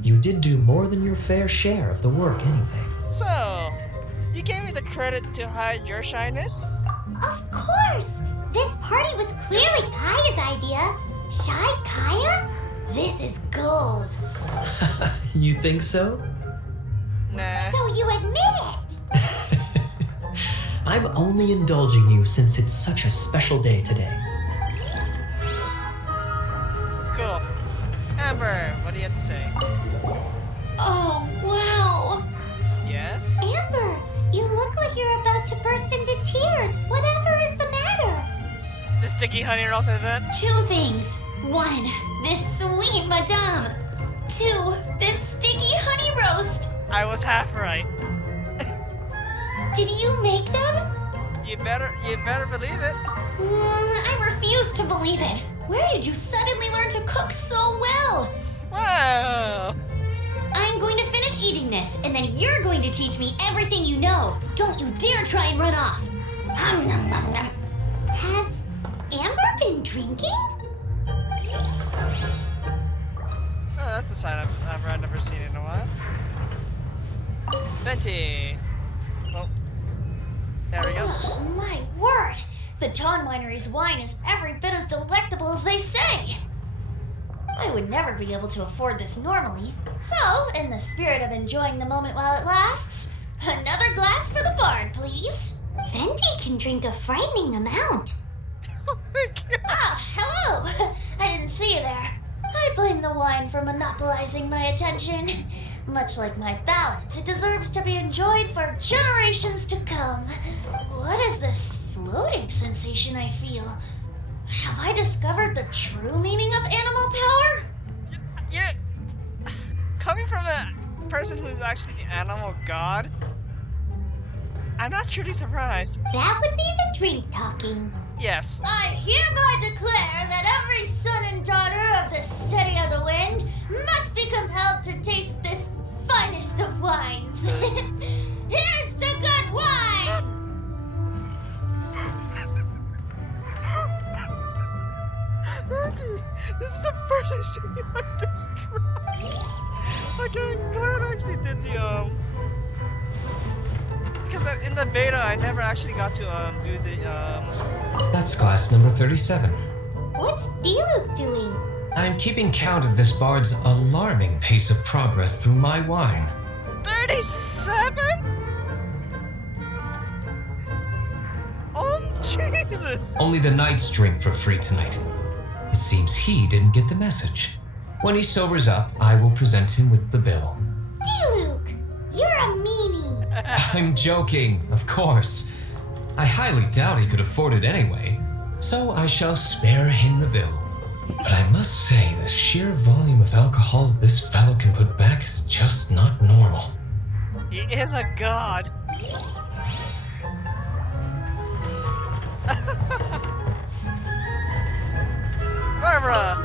you did do more than your fair share of the work anyway. So, you gave me the credit to hide your shyness? Of course! This party was clearly Kaya's idea. Shy Kaya? This is gold. You think so? Nah. So you admit it? I'm only indulging you since it's such a special day today. Cool. Amber, what do you have to say? Oh, wow. Yes? Amber, you look like you're about to burst into tears. Whatever is the matter? The sticky honey roast event? Two things. One, this sweet madame. Two, this sticky honey roast. I was half right. Did you make them? You better believe it. I refuse to believe it. Where did you suddenly learn to cook so well? Wow! I'm going to finish eating this, and then you're going to teach me everything you know. Don't you dare try and run off. Hum, nom, nom, nom. Has Amber been drinking? Oh, that's the sign I've never seen in a while. Venti! Oh. There we go. Oh, my word! The Dawn Winery's wine is every bit as delectable as they say. I would never be able to afford this normally. So, in the spirit of enjoying the moment while it lasts, another glass for the bard, please. Venti can drink a frightening amount. Oh my god! Ah, hello! I didn't see you there. I blame the wine for monopolizing my attention. Much like my ballads, it deserves to be enjoyed for generations to come. What is this floating sensation I feel? Have I discovered the true meaning of animal power? You're coming from a person who's actually the animal god. I'm not truly surprised. That would be the drink talking. Yes. I hereby declare that every son and daughter of the City of the Wind must be compelled to taste this finest of wines. Here's to good wine! Randy, this is the first I've seen you like this drunk. Okay, I'm glad I actually did the because in the beta I never actually got to do the That's class number 37. What's Diluc doing? I'm keeping count of this bard's alarming pace of progress through my wine. 37? Oh Jesus! Only the knights drink for free tonight. It seems he didn't get the message. When he sobers up, I will present him with the bill. Diluc, you're a meanie. I'm joking, of course. I highly doubt he could afford it anyway, so I shall spare him the bill. But I must say, the sheer volume of alcohol this fellow can put back is just not normal. He is a god. Barbara!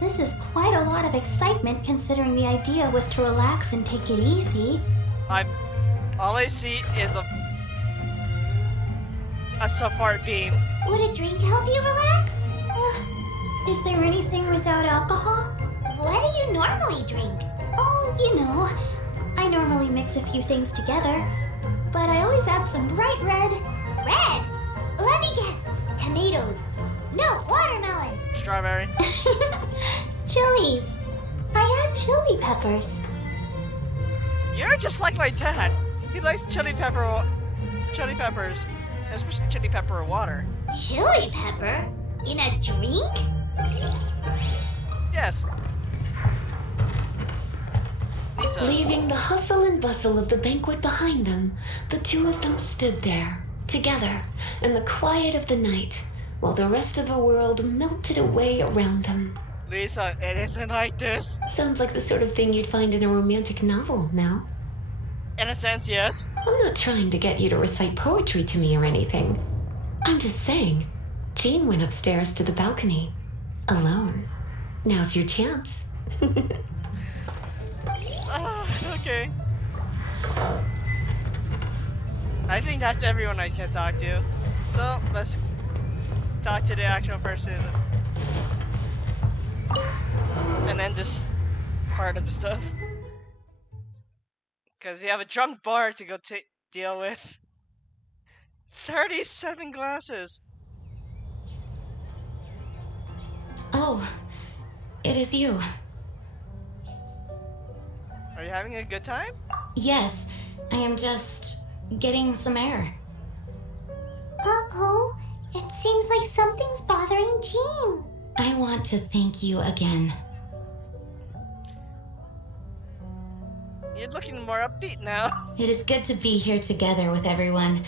This is quite a lot of excitement considering the idea was to relax and take it easy. All I see is a support beam. Would a drink help you relax? Is there anything without alcohol? What do you normally drink? Oh, you know, I normally mix a few things together, but I always add some bright red. Red? Let me guess. Tomatoes. No, watermelon. Strawberry. Chilies. I add chili peppers. You're just like my dad. He likes chili peppers, especially chili pepper water. Chili pepper? In a drink? Yes. Lisa. Leaving the hustle and bustle of the banquet behind them, the two of them stood there, together, in the quiet of the night, while the rest of the world melted away around them. Lisa, it isn't like this. Sounds like the sort of thing you'd find in a romantic novel, no? In a sense, yes. I'm not trying to get you to recite poetry to me or anything. I'm just saying, Jean went upstairs to the balcony, alone. Now's your chance. Okay. I think that's everyone I can talk to. So, let's talk to the actual person. And then this part of the stuff. Because we have a drunk bar to go deal with. 37 glasses. Oh, it is you. Are you having a good time? Yes, I am just getting some air. Uh-oh. It seems like something's bothering Jean. I want to thank you again. You're looking more upbeat now. It is good to be here together with everyone.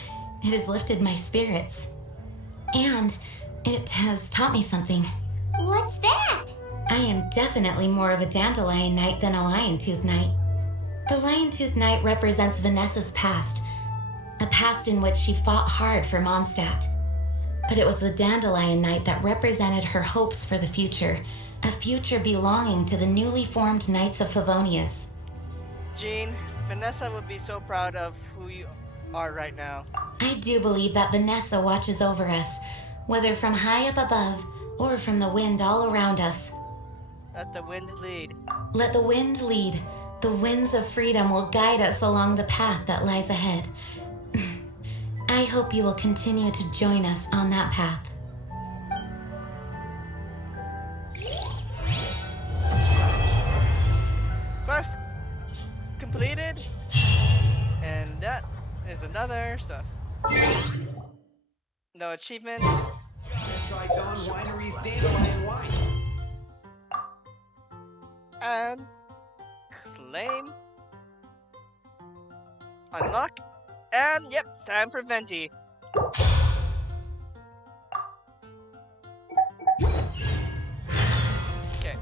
It has lifted my spirits. And it has taught me something. What's that? I am definitely more of a dandelion knight than a lion tooth knight. The lion tooth knight represents Vanessa's past, a past in which she fought hard for Mondstadt. But it was the dandelion knight that represented her hopes for the future, A future belonging to the newly formed Knights of Favonius. Jean, Vanessa would be so proud of who you are right now. I do believe that Vanessa watches over us, whether from high up above or from the wind all around us. Let the wind lead. Let the wind lead. The winds of freedom will guide us along the path that lies ahead. I hope you will continue to join us on that path. Quest completed. And that is another stuff. No achievements. Try Dawn Winery's Dandelion Wine. And claim. Unlock. And yep, time for Venti. Okay.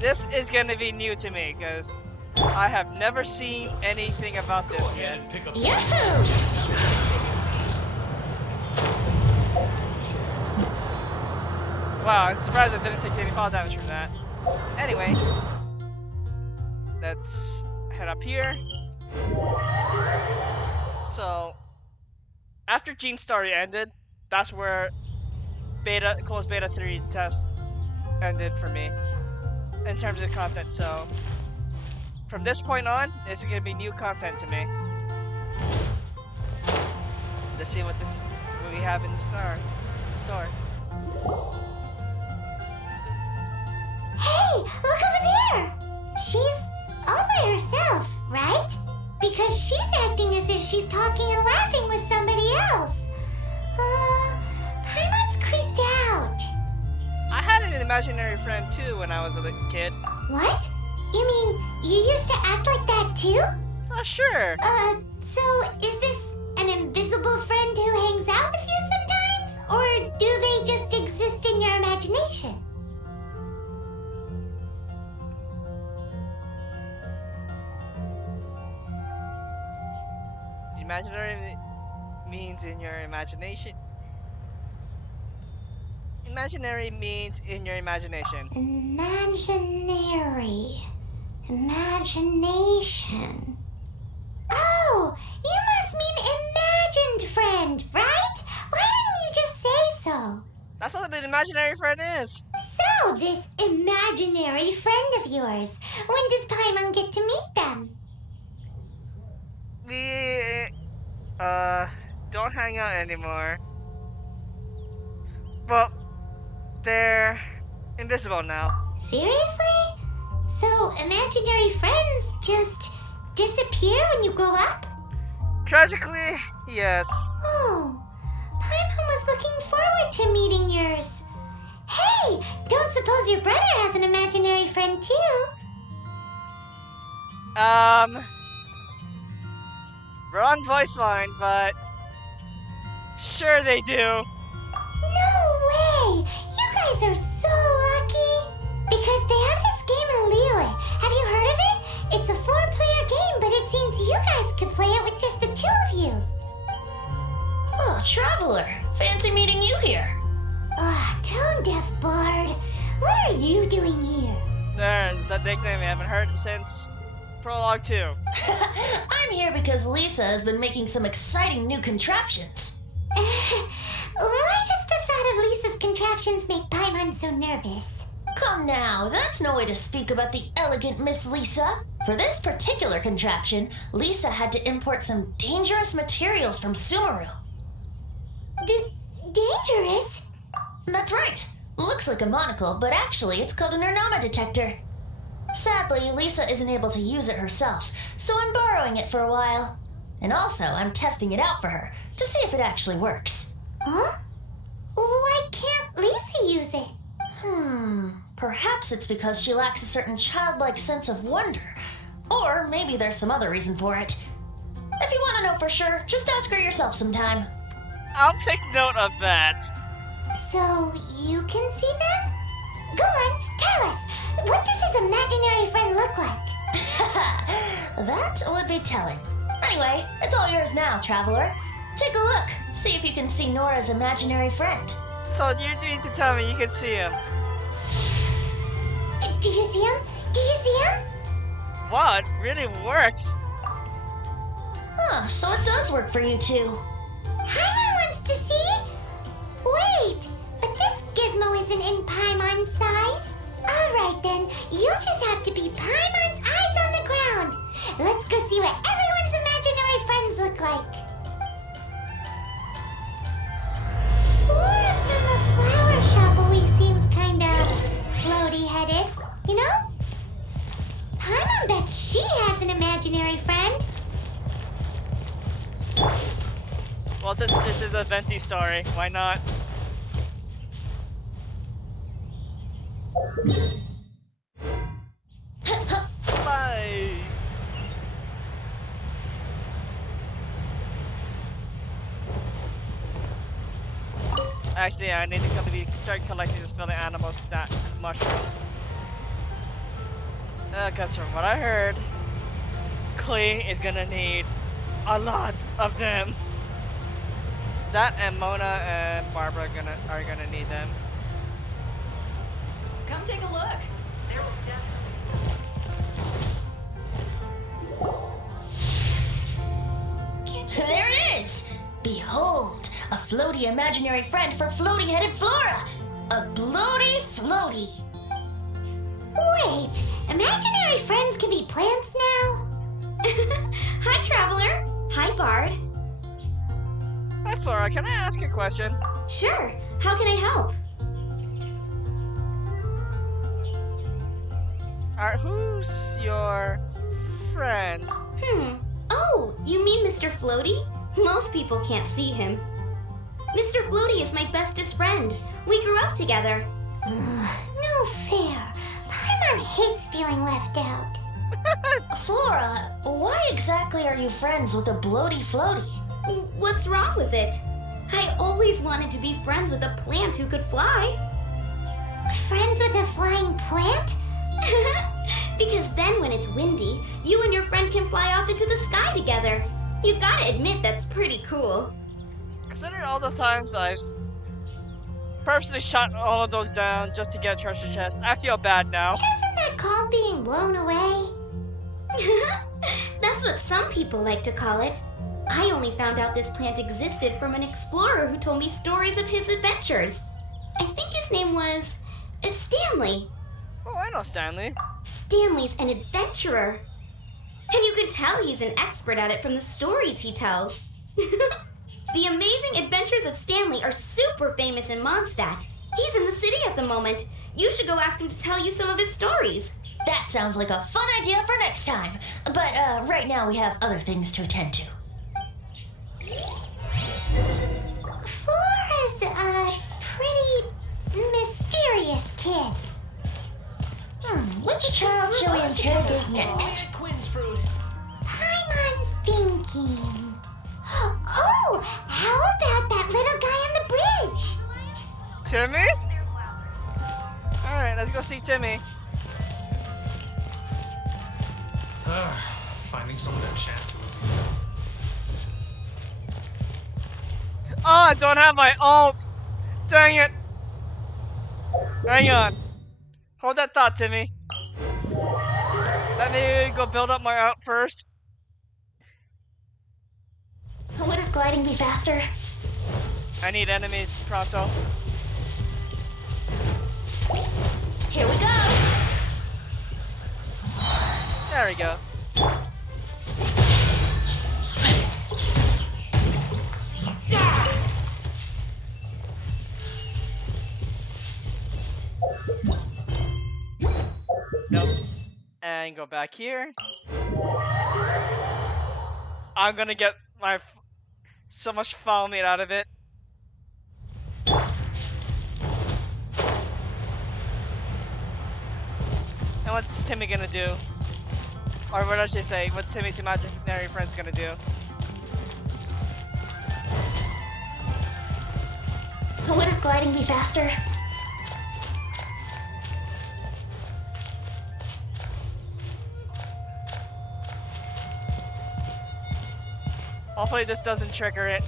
This is gonna be new to me because I have never seen anything about this yet. Yahoo! Wow, I'm surprised I didn't take any fall damage from that. Anyway, let's head up here. So, after Gene's story ended, that's where closed beta 3 test ended for me in terms of content. So, from this point on, it's gonna be new content to me. Let's see what we have in the store. Hey, look over there! She's all by herself, right? Because she's acting as if she's talking and laughing with somebody else. Paimon's creeped out. I had an imaginary friend too when I was a little kid. What? You mean you used to act like that too? Sure. So is this an invisible friend who hangs out with you sometimes? Or do they just exist in your imagination? Imaginary means in your imagination. Imaginary means in your imagination. Imaginary. Imagination. Oh, you must mean imagined friend, right? Why didn't you just say so? That's what an imaginary friend is. So, this imaginary friend of yours, when does Paimon get to meet them? We don't hang out anymore. Well, they're invisible now. Seriously? So, imaginary friends just disappear when you grow up? Tragically, yes. Oh, Paimon was looking forward to meeting yours. Hey, don't suppose your brother has an imaginary friend too? Wrong voice line, but sure they do. No way! You guys are so lucky! Because they have this game in Liyue. Have you heard of it? It's a 4-player game, but it seems you guys could play it with just the 2 of you. Oh, Traveler. Fancy meeting you here. Tone deaf bard. What are you doing here? There's that nickname we haven't heard since Prologue 2. I'm here because Lisa has been making some exciting new contraptions. Why does the thought of Lisa's contraptions make Paimon so nervous? Come now, that's no way to speak about the elegant Miss Lisa. For this particular contraption, Lisa had to import some dangerous materials from Sumeru. Dangerous? That's right. Looks like a monocle, but actually it's called an Ernama detector. Sadly, Lisa isn't able to use it herself, so I'm borrowing it for a while. And also, I'm testing it out for her, to see if it actually works. Huh? Why can't Lisa use it? Perhaps it's because she lacks a certain childlike sense of wonder. Or maybe there's some other reason for it. If you want to know for sure, just ask her yourself sometime. I'll take note of that. So, you can see them? Go on, tell us. What does his imaginary friend look like? That would be telling. Anyway, it's all yours now, Traveler. Take a look. See if you can see Nora's imaginary friend. So you need to tell me you can see him. Do you see him? Do you see him? Wow, it really works. Huh, so it does work for you two. Paimon wants to see? Wait, but this gizmo isn't in Paimon's size. Alright then, you'll just have to be Paimon's eyes on the ground. Let's go see what everyone's imaginary friends look like. Flora from the flower shop always seems kinda floaty-headed, you know? Paimon bets she has an imaginary friend. Well, since this is the Venti story, why not? Bye. Actually, I need to start collecting the smelling animal stat mushrooms. Because from what I heard, Klee is gonna need a lot of them. That and Mona and Barbara are gonna need them. Come take a look. There will definitely. There it is! Behold, a floaty imaginary friend for floaty-headed Flora! A bloaty floaty! Wait, imaginary friends can be plants now? Hi, Traveler. Hi, Bard. Hi Flora, can I ask a question? Sure. How can I help? Who's your friend? Oh, you mean Mr. Floaty? Most people can't see him. Mr. Floaty is my bestest friend. We grew up together. No fair. Paimon hates feeling left out. Flora, why exactly are you friends with a bloaty floaty? What's wrong with it? I always wanted to be friends with a plant who could fly. Friends with a flying plant? Because then when it's windy, you and your friend can fly off into the sky together. You gotta admit that's pretty cool. Considering all the times I've purposely shot all of those down just to get a treasure chest, I feel bad now. Isn't that called being blown away? That's what some people like to call it. I only found out this plant existed from an explorer who told me stories of his adventures. I think his name was Stanley. Oh, I know Stanley. Stanley's an adventurer. And you can tell he's an expert at it from the stories he tells. The amazing adventures of Stanley are super famous in Mondstadt. He's in the city at the moment. You should go ask him to tell you some of his stories. That sounds like a fun idea for next time. But right now we have other things to attend to. Flora's a pretty mysterious kid. Which child shall we interrogate next? Quinn's fruit. Paimon's thinking. Oh, how about that little guy on the bridge? Timmy? Alright, let's go see Timmy. Finding someone to chat to. Oh, I don't have my ult! Dang it! Hang on. Hold that thought, Timmy. Let me go build up my ult first. Wouldn't gliding be faster? I need enemies, pronto. Here we go! There we go. Nope. And go back here. I'm gonna get so much foul meat out of it. And what's Timmy gonna do? Or what does she say? What's Timmy's imaginary friend's gonna do? Wouldn't gliding be faster? Hopefully this doesn't trigger it.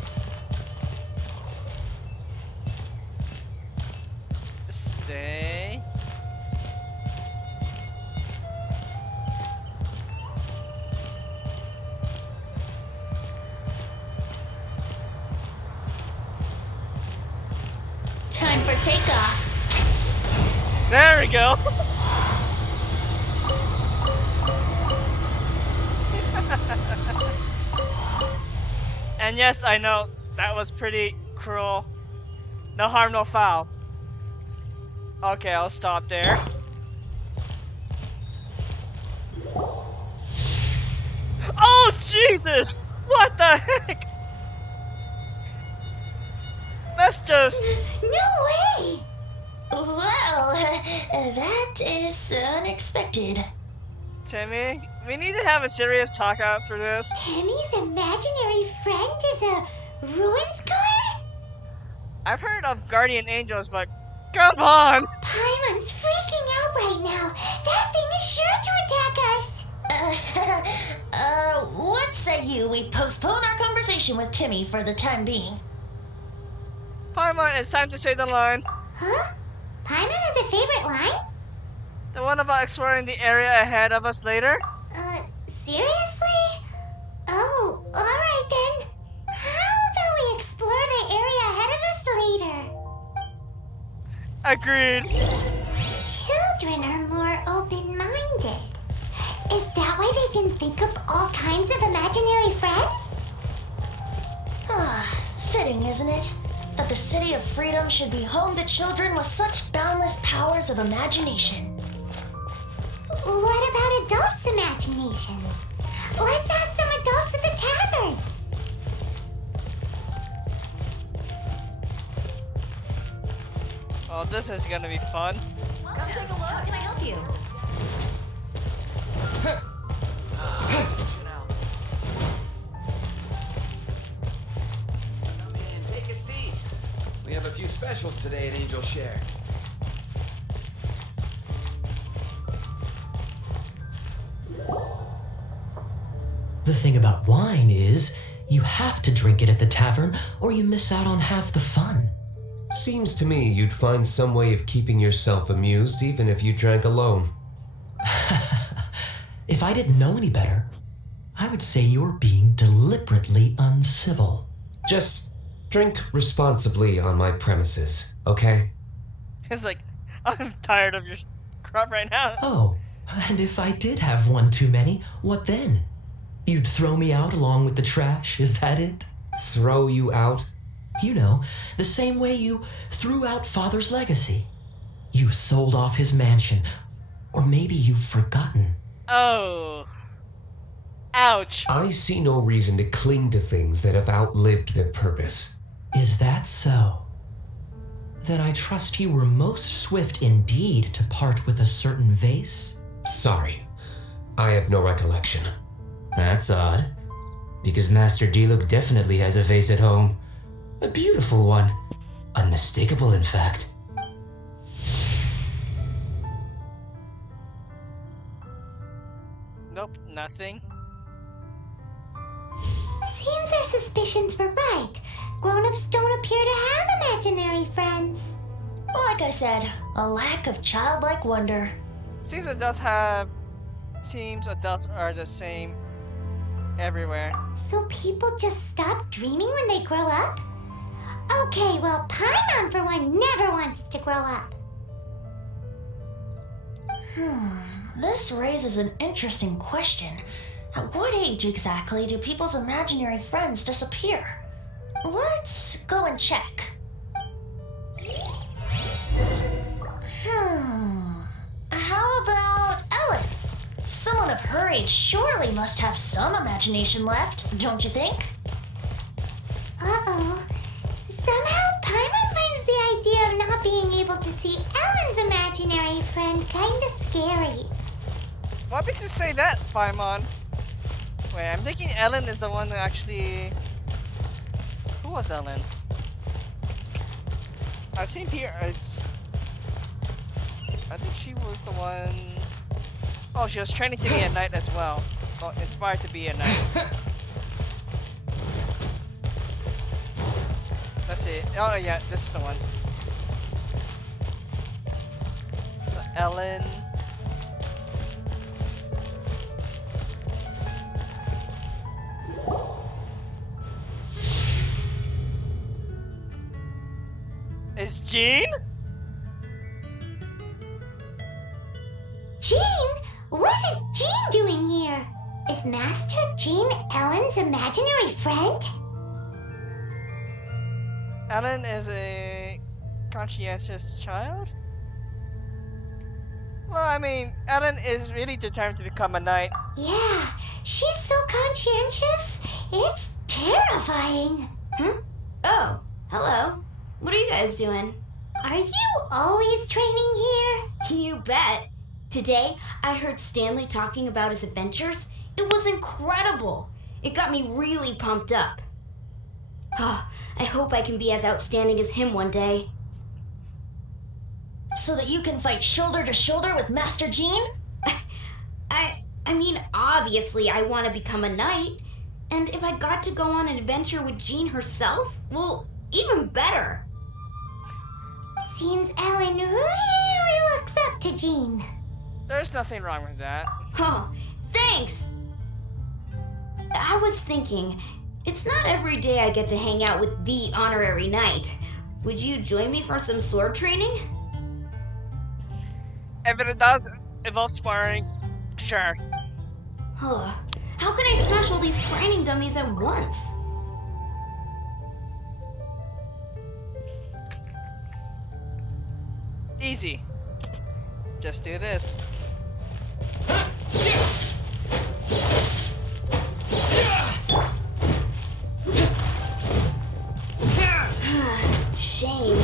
Stay. time for takeoff. There we go. And yes, I know that was pretty cruel. No harm, no foul. Okay, I'll stop there. Oh, Jesus! What the heck? That's just... No way! Well, that is unexpected. Timmy, we need to have a serious talk after this. Timmy's imaginary friend is a ruins guard? I've heard of guardian angels, but come on! Paimon's freaking out right now. That thing is sure to attack us. What say you we postpone our conversation with Timmy for the time being? Paimon, it's time to say the line. Huh? Paimon has a favorite line? The one about exploring the area ahead of us later? Seriously? Oh, alright then. How about we explore the area ahead of us later? Agreed. Children are more open-minded. Is that why they can think up all kinds of imaginary friends? Fitting, isn't it? That the City of Freedom should be home to children with such boundless powers of imagination. What about adults' imaginations? Let's ask some adults at the tavern. Oh, this is gonna be fun. Come take a look. How can I help you? Come in, take a seat. We have a few specials today at Angel Share. The thing about wine is, you have to drink it at the tavern, or you miss out on half the fun. Seems to me you'd find some way of keeping yourself amused even if you drank alone. If I didn't know any better, I would say you're being deliberately uncivil. Just drink responsibly on my premises, okay? It's like, I'm tired of your crap right now. Oh, and if I did have one too many, what then? You'd throw me out along with the trash, is that it? Throw you out? You know, the same way you threw out Father's legacy. You sold off his mansion, or maybe you've forgotten. Oh. Ouch. I see no reason to cling to things that have outlived their purpose. Is that so? Then I trust you were most swift indeed to part with a certain vase? Sorry, I have no recollection. That's odd, because Master Diluc definitely has a vase at home. A beautiful one. Unmistakable, in fact. Nope, nothing. Seems our suspicions were right. Grown-ups don't appear to have imaginary friends. Like I said, a lack of childlike wonder. Seems adults are the same everywhere. So people just stop dreaming when they grow up? Okay, well, Paimon for one never wants to grow up. This raises an interesting question. At what age exactly do people's imaginary friends disappear? Let's go and check. How about Ellen? Someone of her age surely must have some imagination left, don't you think? Uh-oh. Somehow Paimon finds the idea of not being able to see Ellen's imaginary friend kinda scary. What makes you say that, Paimon? Wait, I'm thinking Ellen is the one who actually... Who was Ellen? I've seen Pierre. I think she was the one... Oh, she was training to be a knight as well. Well, inspired to be a knight. Let's see. Oh yeah, this is the one. So Ellen... Is Jean? Jean? What is Jean doing here? Is Master Jean Ellen's imaginary friend? Ellen is a conscientious child? Well, I mean, Ellen is really determined to become a knight. Yeah, she's so conscientious. It's terrifying. Huh? Oh, hello. What are you guys doing? Are you always training here? You bet. Today, I heard Stanley talking about his adventures. It was incredible. It got me really pumped up. Oh, I hope I can be as outstanding as him one day. So that you can fight shoulder to shoulder with Master Jean? I mean, obviously I want to become a knight. And if I got to go on an adventure with Jean herself, well, even better. Seems Ellen really looks up to Jean. There's nothing wrong with that. Oh, thanks! I was thinking, it's not every day I get to hang out with the honorary knight. Would you join me for some sword training? If it does involve sparring, sure. Huh. How can I smash all these training dummies at once? Easy. Just do this. Shame.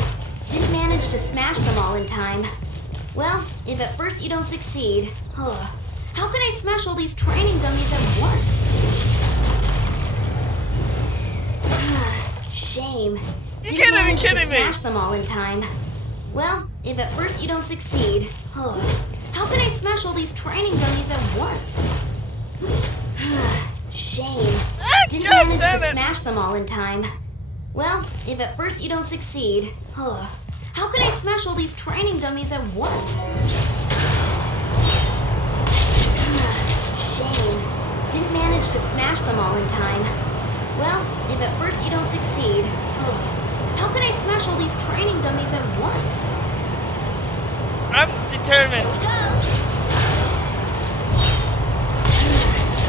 Didn't manage to smash them all in time. Well, if at first you don't succeed, how can I smash all these training dummies at once? Shame. You Didn't can't even manage to kidding me. smash them all in time. Well, if at first you don't succeed, how can I smash all these training dummies at once? Shame. Didn't God manage damn to it. smash them all in time. Well, if at first you don't succeed, how can I smash all these training dummies at once? Shame. Didn't manage to smash them all in time. Well, if at first you don't succeed, how can I smash all these training dummies at once? I'm determined.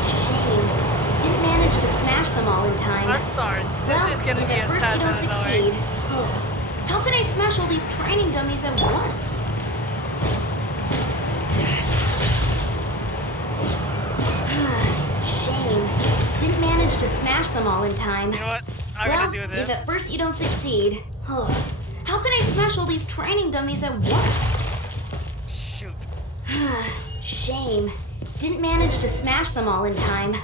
Shame. Didn't manage to smash them all in time. I'm sorry. This Well, is gonna if be at a first tad you don't bit succeed, annoying. how can I smash all these training dummies at once? Shame. Didn't manage to smash them all in time. You know what? I'm Well, gonna do if this. at first you don't succeed, how can I smash all these training dummies at once? Shoot. Shame. Didn't manage to smash them all in time.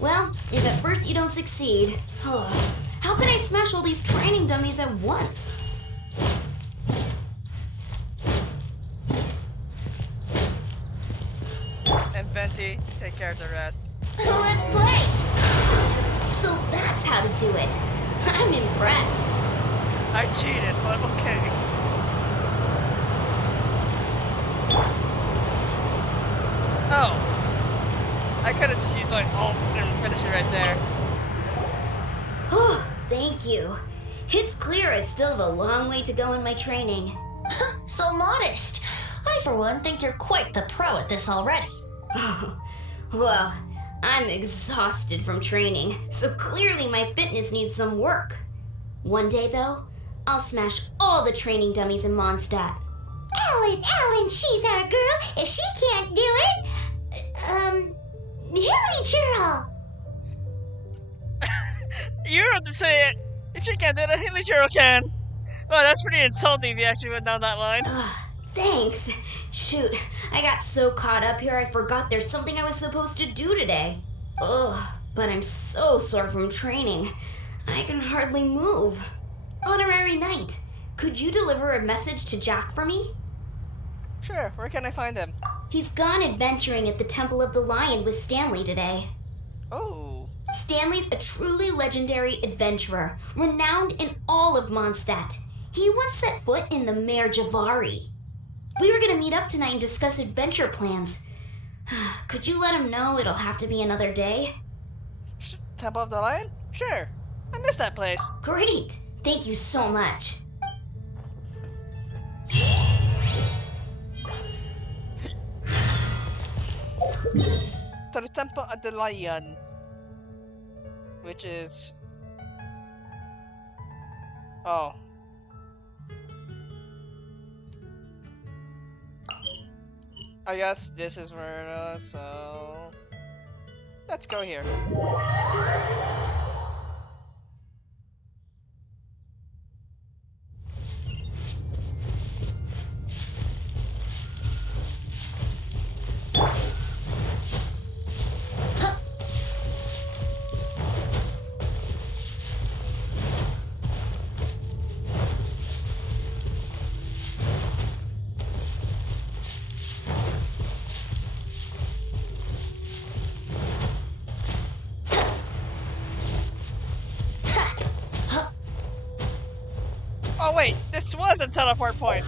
Well, if at first you don't succeed, how can I smash all these training dummies at once? And Venti, take care of the rest. Let's play! So that's how to do it. I'm impressed. I cheated, but okay. Oh. I could have just used my ult and finished it right there. Oh, thank you. It's clear I still have a long way to go in my training. So modest. I, for one, think you're quite the pro at this already. Well, I'm exhausted from training, so clearly my fitness needs some work. One day, though, I'll smash all the training dummies in Mondstadt. Ellen, she's our girl. If she can't do it, Hilly Churl. You have to say it. If you can't do it, Hilly Churl can. Well, that's pretty insulting if you actually went down that line. Thanks. Shoot, I got so caught up here I forgot there's something I was supposed to do today. But I'm so sore from training. I can hardly move. Honorary Knight, could you deliver a message to Jack for me? Sure, where can I find him? He's gone adventuring at the Temple of the Lion with Stanley today. Oh. Stanley's a truly legendary adventurer, renowned in all of Mondstadt. He once set foot in the Mare Javari. We were gonna meet up tonight and discuss adventure plans. Could you let him know it'll have to be another day? Temple of the Lion? Sure. I miss that place. Great! Thank you so much. To the Temple of the Lion, which is... Oh. I guess this is where it is, so... Let's go here. Oh wait, this was a teleport point!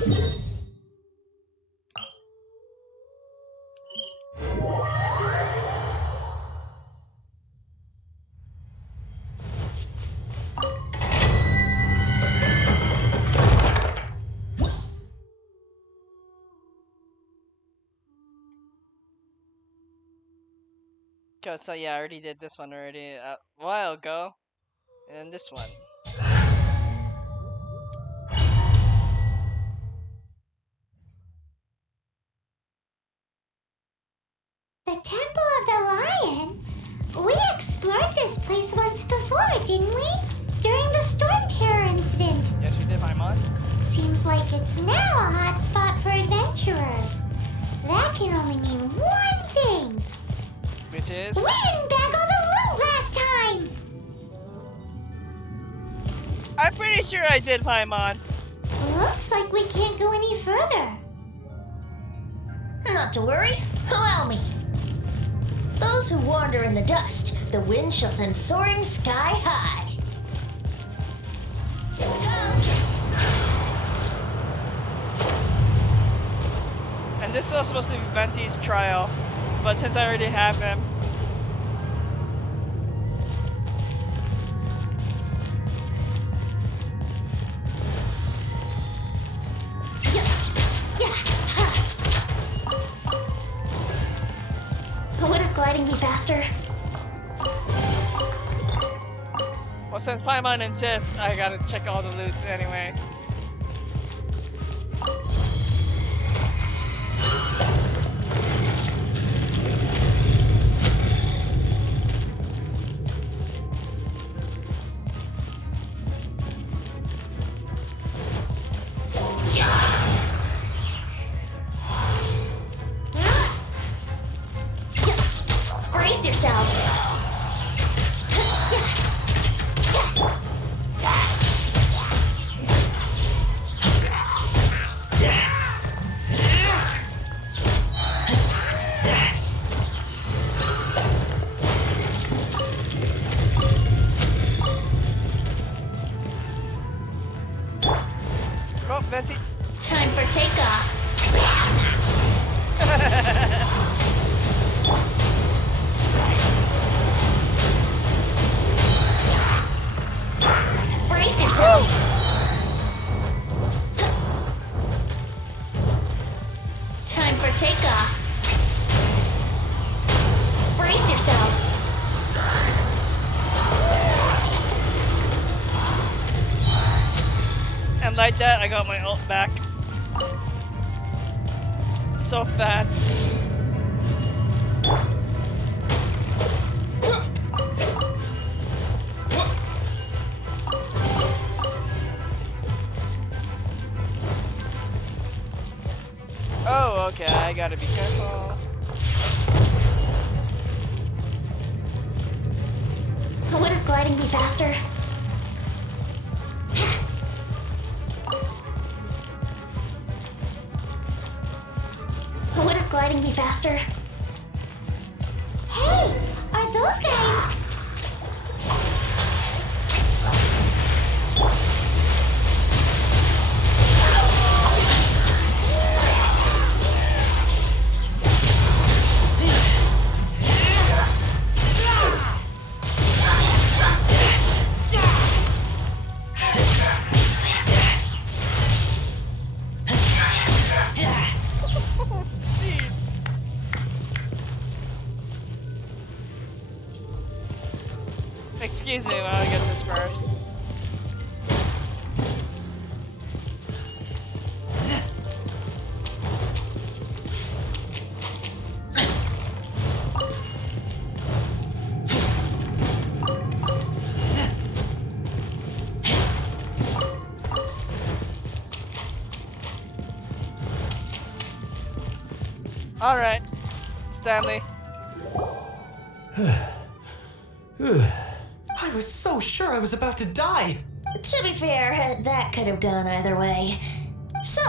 So yeah, I already did this one already a while ago. And then this one. The Temple of the Lion? We explored this place once before, didn't we? During the Storm Terror incident. Yes, we did, Paimon. Seems like it's now a hot spot for adventurers. That can only mean one thing. Which is... We didn't bag all the loot last time! I'm pretty sure I did, Paimon. Looks like we can't go any further. Not to worry, allow me. Those who wander in the dust, the wind shall send soaring sky high. And this was supposed to be Venti's trial, but since I already have him... Wouldn't gliding be faster? Well, since Paimon insists, I gotta check all the loot anyway. Brace yourself. Go, Venti! Time for takeoff. Brace yourself. Time for takeoff. Brace yourself. And like that, I got my ult back. So fast. Oh, okay, I gotta be careful. Wouldn't gliding be faster? Wouldn't gliding be faster? Hey, are those guys? Excuse me while I get this first. Alright, Stanley. I was so sure I was about to die. To be fair, that could have gone either way. So,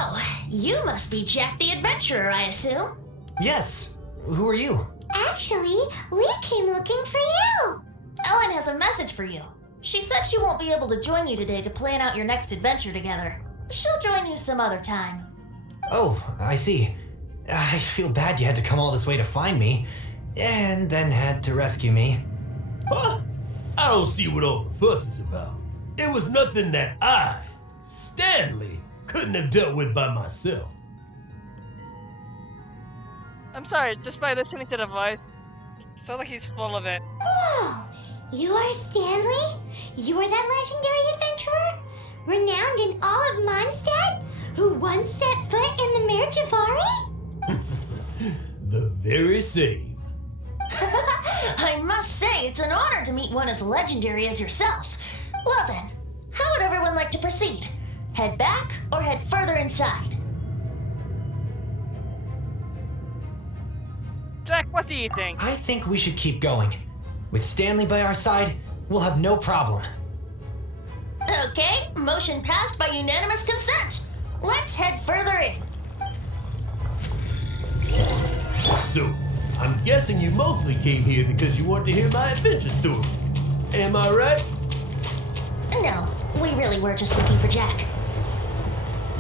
you must be Jack the Adventurer, I assume? Yes. Who are you? Actually, we came looking for you. Ellen has a message for you. She said she won't be able to join you today to plan out your next adventure together. She'll join you some other time. Oh, I see. I feel bad you had to come all this way to find me, and then had to rescue me. Huh? I don't see what all the fuss is about. It was nothing that I, Stanley, couldn't have dealt with by myself. I'm sorry, just by listening to the voice, it sounds like he's full of it. Whoa! You are Stanley? You are that legendary adventurer? Renowned in all of Mondstadt? Who once set foot in the Mare Javari? The very same. I must say, it's an honor to meet one as legendary as yourself. Well then, how would everyone like to proceed? Head back or head further inside? Jack, what do you think? I think we should keep going. With Stanley by our side, we'll have no problem. Okay, motion passed by unanimous consent. Let's head further in. So, I'm guessing you mostly came here because you want to hear my adventure stories. Am I right? No, we really were just looking for Jack.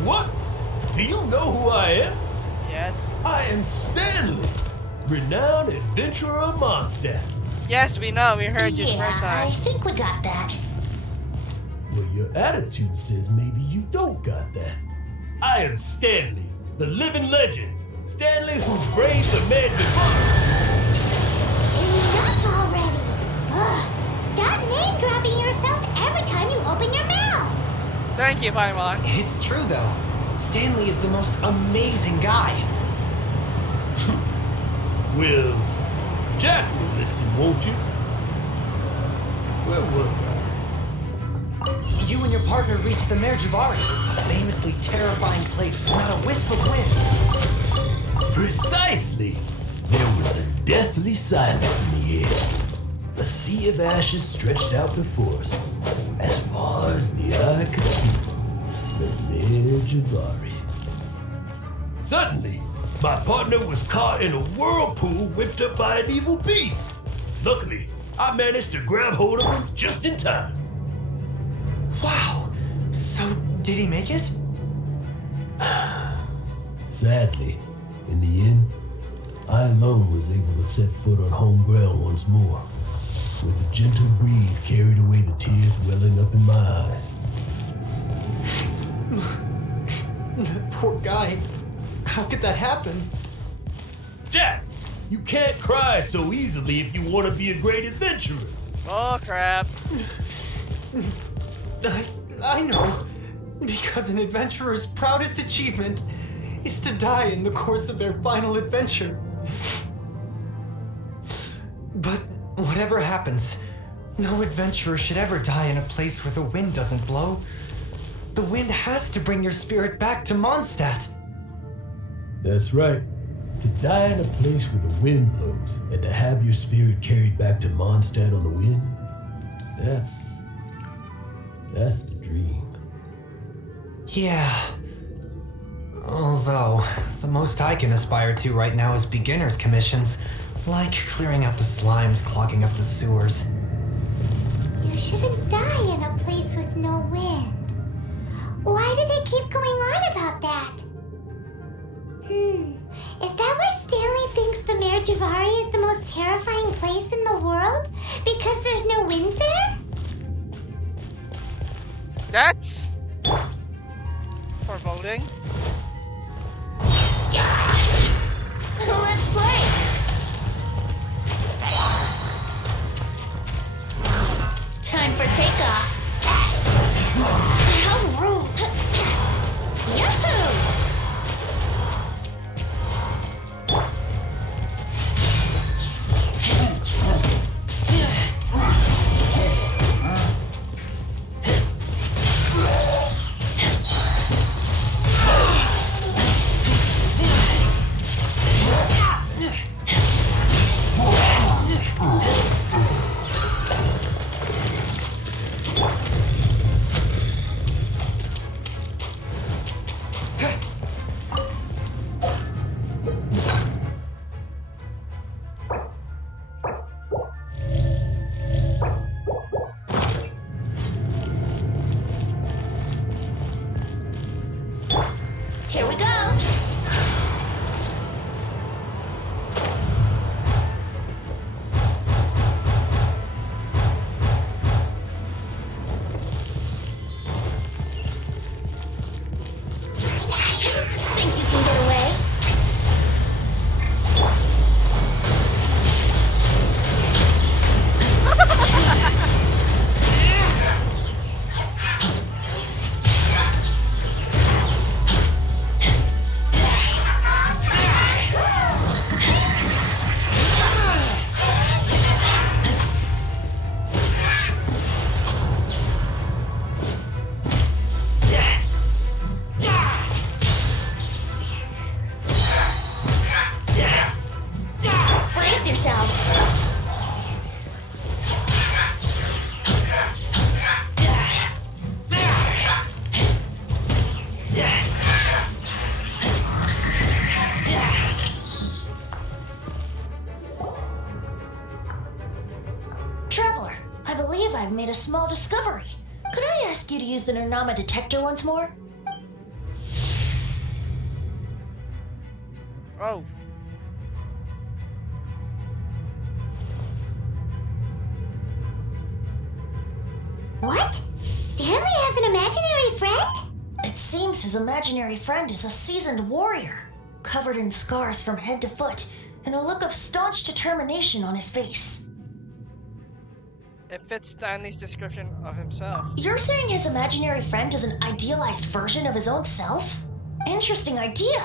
What? Do you know who I am? Yes. I am Stanley, renowned adventurer of Mondstadt. Yes, we know. We heard you the Yeah, first I time. think we got that. Well, your attitude says maybe you don't got that. I am Stanley, the living legend. Stanley who braved the Mare Javari. Enough already. Ugh. Stop name dropping yourself every time you open your mouth. Thank you, Paimon. It's true, though. Stanley is the most amazing guy. Well, Jack will listen, won't you? Where was I? You and your partner reached the Mare Javari, a famously terrifying place with not a wisp of wind. Precisely! There was a deathly silence in the air. A sea of ashes stretched out before us, as far as the eye could see. The Mare Javari. Suddenly, my partner was caught in a whirlpool whipped up by an evil beast. Luckily, I managed to grab hold of him just in time. Wow. So, did he make it? Sadly, in the end, I alone was able to set foot on home ground once more, where the gentle breeze carried away the tears welling up in my eyes. That poor guy. How could that happen? Jack, you can't cry so easily if you want to be a great adventurer. Oh, crap. I know. Because an adventurer's proudest achievement is to die in the course of their final adventure. But whatever happens, no adventurer should ever die in a place where the wind doesn't blow. The wind has to bring your spirit back to Mondstadt. That's right. To die in a place where the wind blows and to have your spirit carried back to Mondstadt on the wind, that's the dream. Yeah. Although, the most I can aspire to right now is beginner's commissions, like clearing out the slimes clogging up the sewers. You shouldn't die in a place with no wind. Why do they keep going on about that? Is that why Stanley thinks the Mare Javari is the most terrifying place in the world? Because there's no wind there? That's foreboding. Let's play! for takeoff. How rude. Yahoo! Here we go. Think you can get away? Brace yourself. Traveler, I believe I've made a small discovery. Could I ask you to use the Nernama detector once more? Oh, What? Stanley has an imaginary friend? It seems his imaginary friend is a seasoned warrior, covered in scars from head to foot, and a look of staunch determination on his face. it fits Stanley's description of himself. You're saying his imaginary friend is an idealized version of his own self? Interesting idea,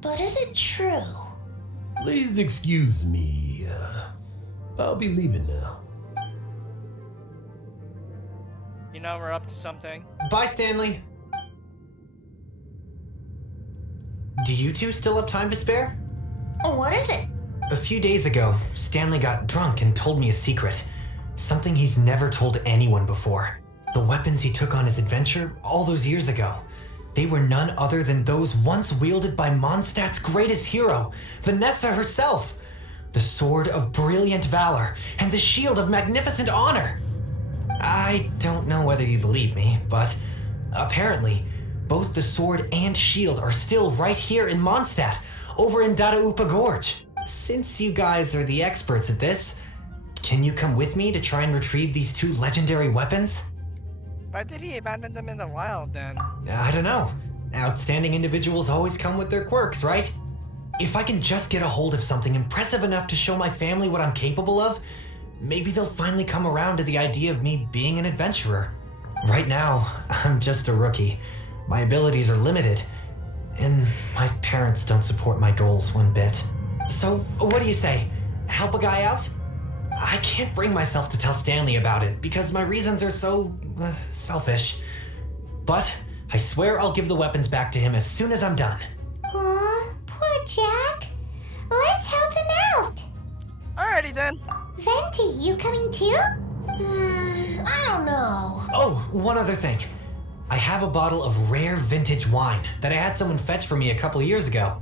but is it true? Please excuse me. I'll be leaving now. You know we're up to something. Bye, Stanley. Do you two still have time to spare? What is it? A few days ago, Stanley got drunk and told me a secret. Something he's never told anyone before. The weapons he took on his adventure all those years ago. They were none other than those once wielded by Mondstadt's greatest hero, Vanessa herself. The sword of brilliant valor and the shield of magnificent honor. I don't know whether you believe me, but apparently, both the sword and shield are still right here in Mondstadt, over in Dadaupa Gorge. Since you guys are the experts at this, can you come with me to try and retrieve these two legendary weapons? Why did he abandon them in the wild then? I don't know. Outstanding individuals always come with their quirks, right? If I can just get a hold of something impressive enough to show my family what I'm capable of, maybe they'll finally come around to the idea of me being an adventurer. Right now, I'm just a rookie. My abilities are limited, and my parents don't support my goals one bit. So, what do you say? Help a guy out? I can't bring myself to tell Stanley about it because my reasons are so selfish. But I swear I'll give the weapons back to him as soon as I'm done. Aw, poor Jack. Let's help him out. Alrighty then. Venti, you coming too? I don't know. Oh, one other thing. I have a bottle of rare vintage wine that I had someone fetch for me a couple years ago.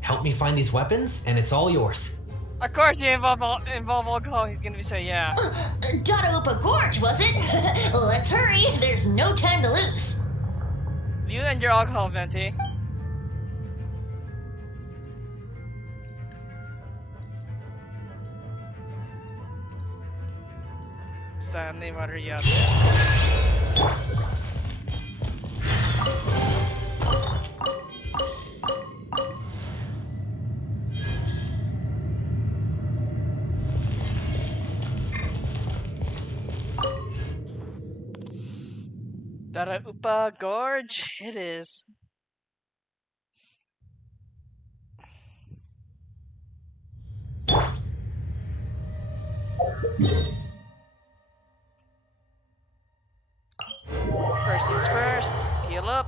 Help me find these weapons, and it's all yours. Of course, you involve alcohol. He's gonna say yeah. Dadaupa Gorge, was it? Let's hurry. There's no time to lose. You and your alcohol, Venti. Stanley, what are you up to? Daraupa Gorge, it is. First things first, heal up.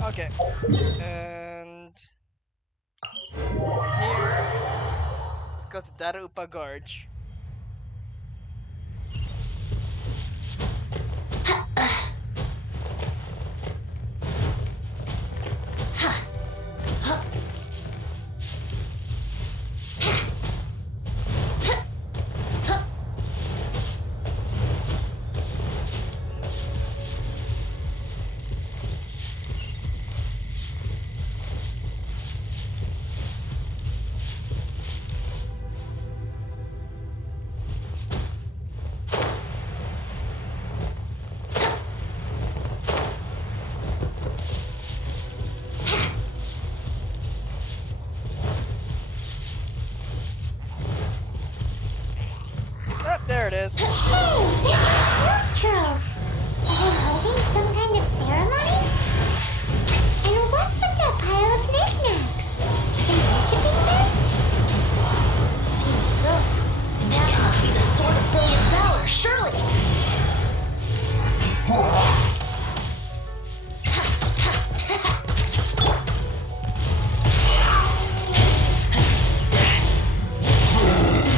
Okay, and here, let's go to Daraupa Gorge. Oh, there it is. Hey, there's Charles. Are they holding some kind of ceremony? And what's with that pile of knickknacks? Are they worshiping them? Seems so. And that must be the sword of brilliant valor, surely.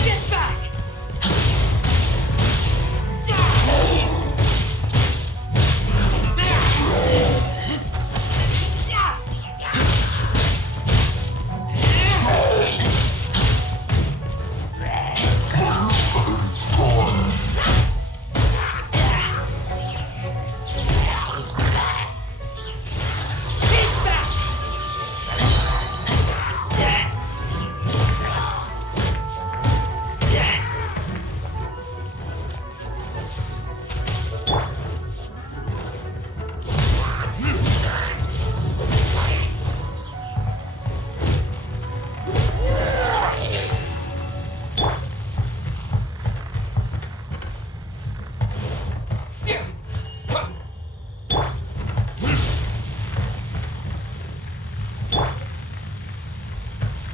Get back!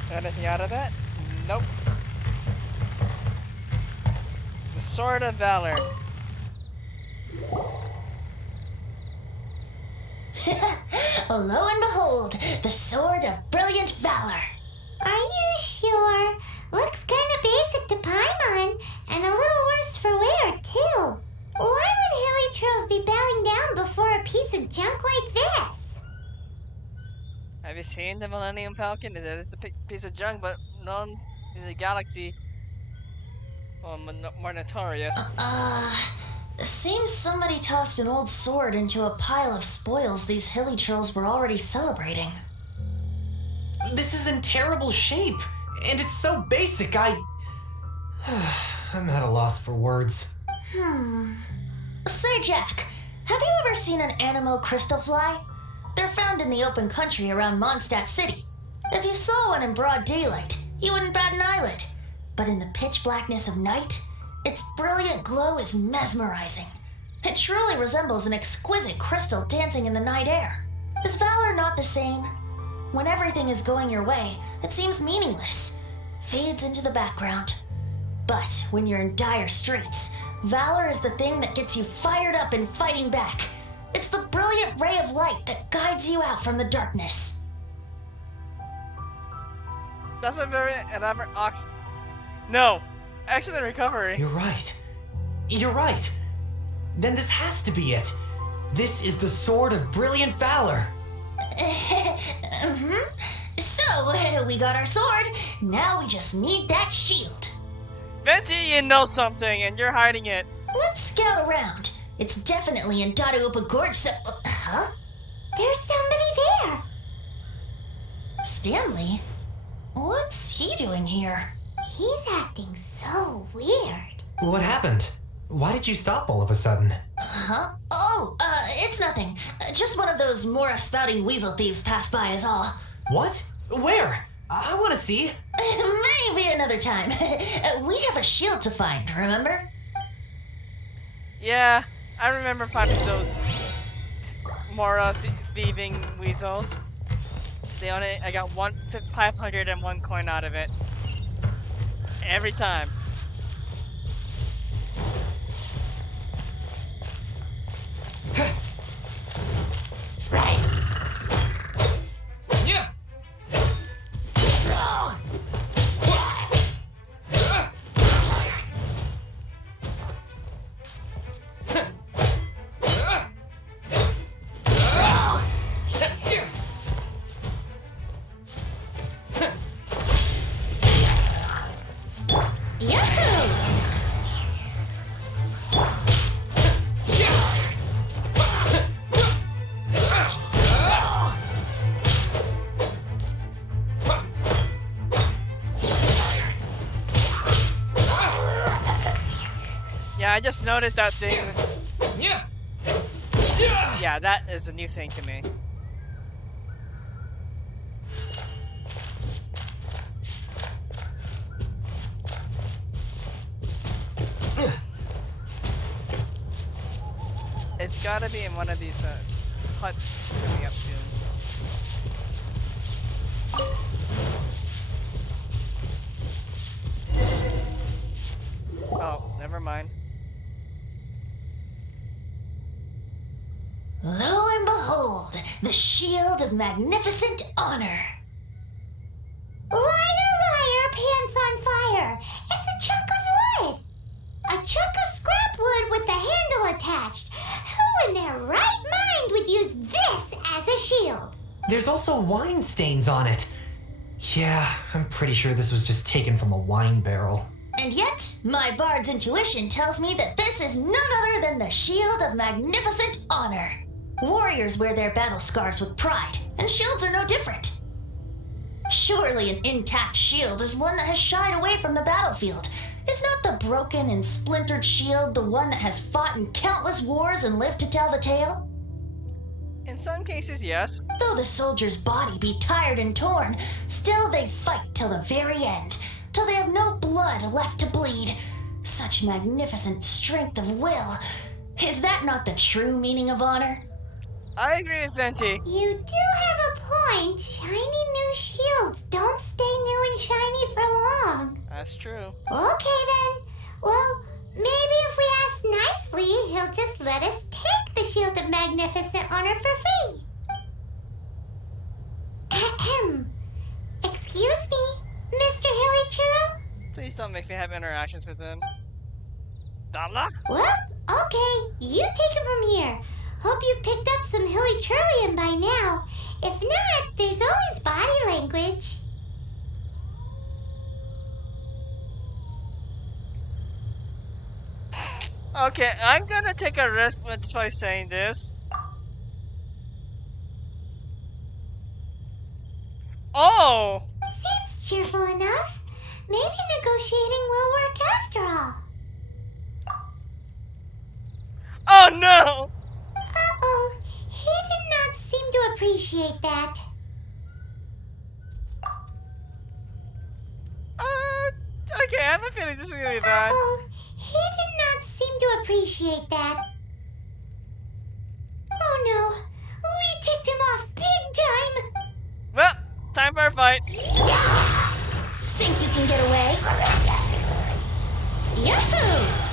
Anything out of that? Nope. The Sword of Valor. Lo and behold, the sword of brilliant valor. Are you sure? Looks kind of basic to Paimon, and a little worse for wear, too. Why would Hilly Trolls be bowing down before a piece of junk like this? Have you seen the Millennium Falcon? It is the piece of junk, but known in the galaxy. Well, more notorious. Seems somebody tossed an old sword into a pile of spoils these hilly trolls were already celebrating. This is in terrible shape, and it's so basic, I'm at a loss for words. Say, Jack, have you ever seen an Animo crystal fly? They're found in the open country around Mondstadt City. If you saw one in broad daylight, you wouldn't bat an eyelid. But in the pitch blackness of night, its brilliant glow is mesmerizing. It truly resembles an exquisite crystal dancing in the night air. Is valor not the same? When everything is going your way, it seems meaningless, fades into the background. But when you're in dire straits, valor is the thing that gets you fired up and fighting back. It's the brilliant ray of light that guides you out from the darkness. That's a very elaborate ox. No! Accident recovery. You're right. You're right. Then this has to be it. This is the sword of brilliant valor. So, we got our sword. Now we just need that shield. Venti, you know something, and you're hiding it. Let's scout around. It's definitely in Daraupa Gorge, so... Huh? There's somebody there. Stanley? What's he doing here? He's acting so weird. What happened? Why did you stop all of a sudden? Huh? Oh, It's nothing. Just one of those Mora-spouting weasel thieves passed by is all. What? Where? I want to see. Maybe another time. We have a shield to find, remember? Yeah, I remember finding those Mora thieving weasels. I got 501 coin out of it. Every time. Yeah. Yeah, I just noticed that thing. Yeah. Yeah, that is a new thing to me. It's gotta be in one of these huts coming up soon. Oh, never mind. Lo and behold, the shield of magnificent honor. Liar, liar, pants on fire. It's a chunk of wood. A chunk of scrap wood with the handle attached. Who in their right mind would use this as a shield? There's also wine stains on it. Yeah, I'm pretty sure this was just taken from a wine barrel. And yet, my bard's intuition tells me that this is none other than the shield of magnificent honor. Warriors wear their battle scars with pride, and shields are no different. Surely an intact shield is one that has shied away from the battlefield. Is not the broken and splintered shield the one that has fought in countless wars and lived to tell the tale? In some cases, yes. Though the soldier's body be tired and torn, still they fight till the very end, till they have no blood left to bleed. Such magnificent strength of will. Is that not the true meaning of honor? I agree with Venti. You do have a point. Shiny new shields don't stay new and shiny for long. That's true. Okay then. Well, maybe if we ask nicely, he'll just let us take the Shield of Magnificent Honor for free. Ahem. Excuse me, Mr. Hilly Churro? Please don't make me have interactions with him. Dala? Well, okay. You take it from here. Hope you've picked up some Hilly Churlian by now. If not, there's always body language. Okay, I'm gonna take a risk just by saying this. Oh! Seems cheerful enough. Maybe negotiating will work after all. Oh no! Uh-oh. He did not seem to appreciate that. Okay, I have a feeling this is gonna be bad. Uh-oh. He did not seem to appreciate that. Oh no. We ticked him off big time. Well, time for a fight. Think you can get away? Yahoo!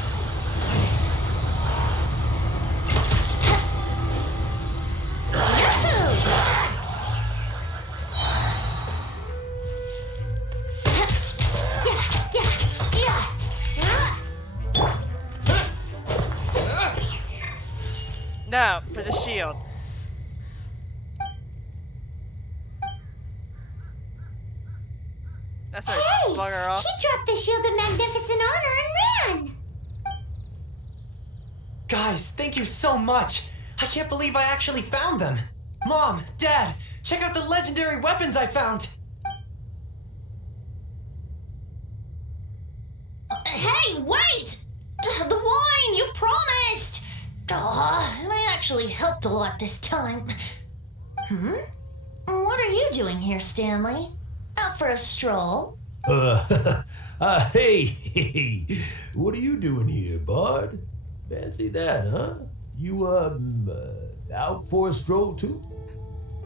Now, for the shield. That's right, Hey! bugger off. He dropped the Shield of Magnificent Honor and ran. Guys, thank you so much. I can't believe I actually found them. Mom, Dad, check out the legendary weapons I found. Hey, wait! The wine, you promised! And I actually helped a lot this time. What are you doing here, Stanley? Out for a stroll? Hey, what are you doing here, Bard? Fancy that, huh? You, out for a stroll too?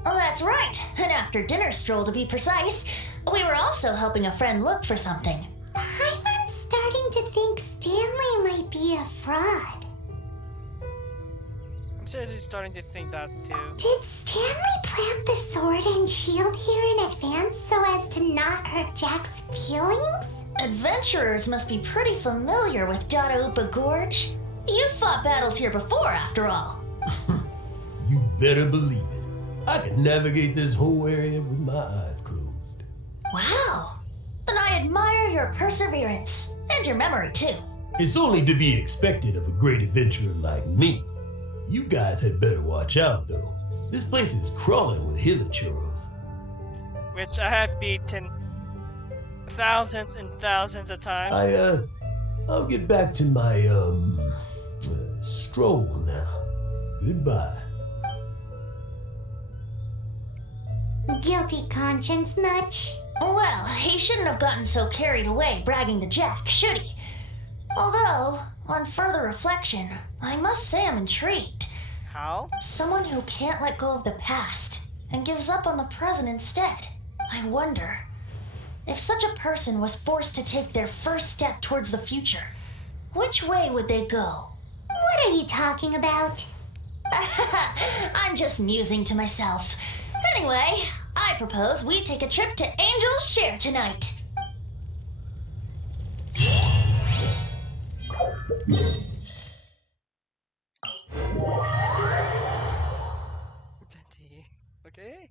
Oh, that's right. An after dinner stroll to be precise. We were also helping a friend look for something. I'm starting to think Stanley might be a fraud. I'm seriously starting to think that too. Did Stanley plant the sword and shield here in advance so as to not hurt Jack's feelings? Adventurers must be pretty familiar with Dadaupa Gorge. You've fought battles here before, after all. You better believe it. I can navigate this whole area with my eyes closed. Wow. Then I admire your perseverance. And your memory, too. It's only to be expected of a great adventurer like me. You guys had better watch out, though. This place is crawling with hilichurros. Which I have beaten thousands and thousands of times. I'll get back to my, stroll now. Goodbye. Guilty conscience much? Well, he shouldn't have gotten so carried away bragging to Jack, should he? Although, on further reflection, I must say I'm intrigued. How? Someone who can't let go of the past and gives up on the present instead. I wonder, if such a person was forced to take their first step towards the future, which way would they go? What are you talking about? I'm just musing to myself. Anyway, I propose we take a trip to Angel's Share tonight. Venti. Okay.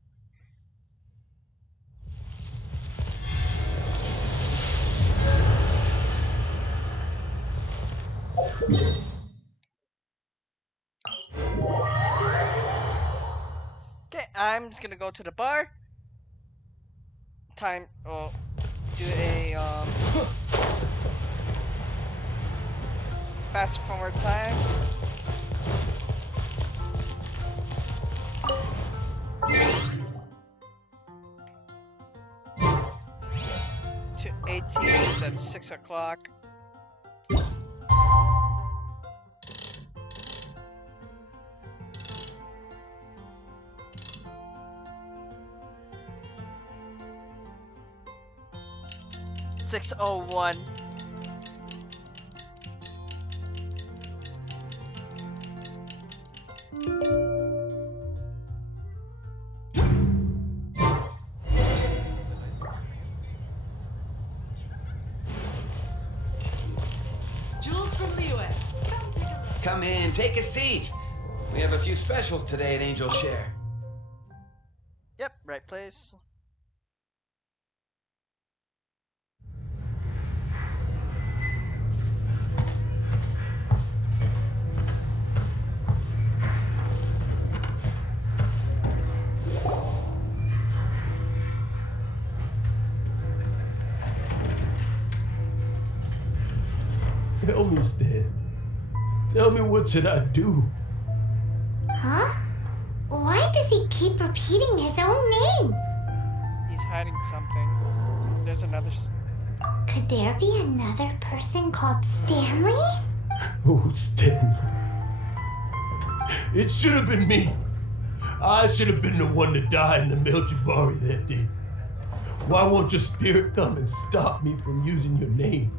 Okay, I'm just gonna go to the bar. Do a fast forward time. To 18, that's 6 o'clock. $6:01. Jules from Liyue. Come take a look. Come in, take a seat. We have a few specials today at Angel Share. Yep, right place. Tell me, Stan. Tell me, what should I do? Huh? Why does he keep repeating his own name? He's hiding something. There's another. Could there be another person called Stanley? Oh, Stanley. It should have been me. I should have been the one to die in the Melchibari that day. Why won't your spirit come and stop me from using your name?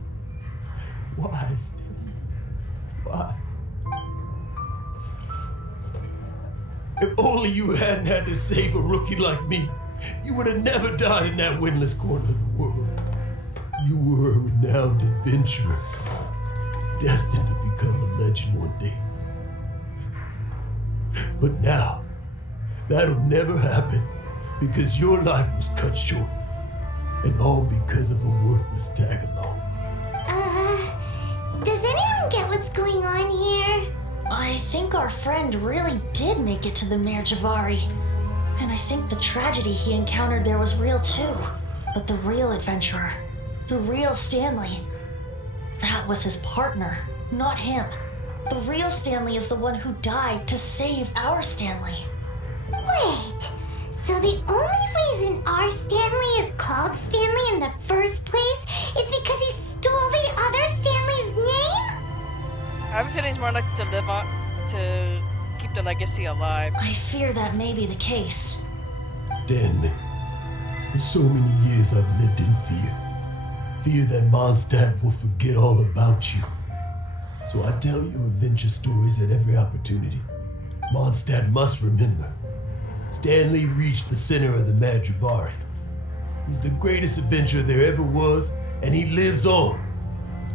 Why, Stanley? Why? If only you hadn't had to save a rookie like me, you would have never died in that windless corner of the world. You were a renowned adventurer, destined to become a legend one day. But now, that'll never happen because your life was cut short, and all because of a worthless tag-along. Does anyone get what's going on here? I think our friend really did make it to the Mare Javari. And I think the tragedy he encountered there was real too. But the real adventurer, the real Stanley, that was his partner, not him. the real Stanley is the one who died to save our Stanley. Wait, so the only reason our Stanley is called Stanley in the first place is because he stole the other Stanley's name? I'm feeling it's more like to live on, to keep the legacy alive. I fear that may be the case. Stanley, for so many years I've lived in fear. Fear that Mondstadt will forget all about you. So I tell you adventure stories at every opportunity. Mondstadt must remember. Stanley reached the center of the Madrivari. He's the greatest adventurer there ever was, and he lives on.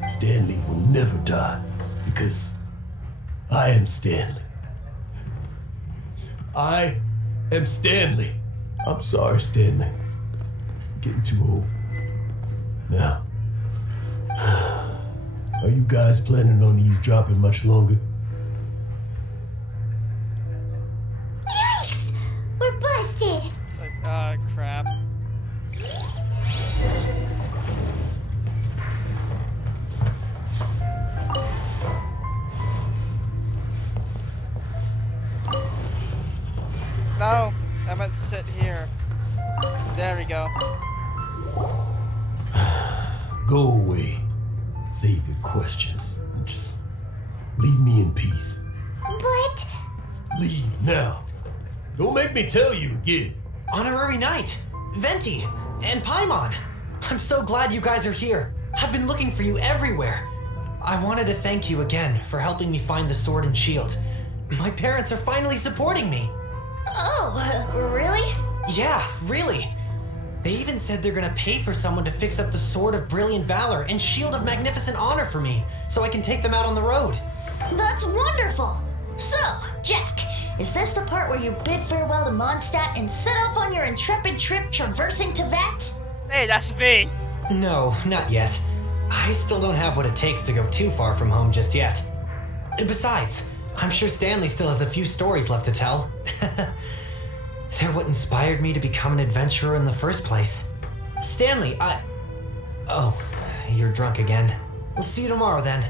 Stanley will never die, because I am Stanley. I am Stanley. I'm sorry, Stanley. I'm getting too old. Now, are you guys planning on eavesdropping much longer? Yikes! We're busted! It's like, crap. No, I meant sit here. There we go. Go away. Save your questions. And just leave me in peace. But... Leave now. Don't make me tell you again. Honorary Knight, Venti, and Paimon. I'm so glad you guys are here. I've been looking for you everywhere. I wanted to thank you again for helping me find the sword and shield. My parents are finally supporting me. Oh, really? Yeah, really. They even said they're gonna pay for someone to fix up the Sword of Brilliant Valor and Shield of Magnificent Honor for me, so I can take them out on the road. That's wonderful! So, Jack, is this the part where you bid farewell to Mondstadt and set off on your intrepid trip traversing to that? Hey, that's me! No, not yet. I still don't have what it takes to go too far from home just yet. Besides, I'm sure Stanley still has a few stories left to tell. They're what inspired me to become an adventurer in the first place. Stanley, Oh, you're drunk again. We'll see you tomorrow then.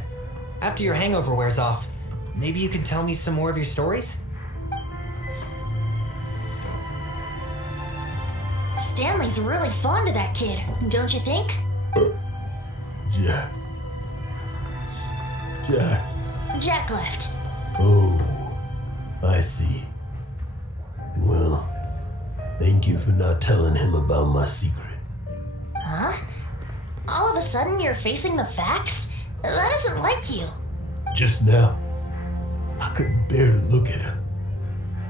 After your hangover wears off, maybe you can tell me some more of your stories? Stanley's really fond of that kid, don't you think? Jack. Jack. Jack left. Oh, I see. Well, thank you for not telling him about my secret. Huh? All of a sudden you're facing the facts? That isn't like you. Just now, I couldn't bear to look at him.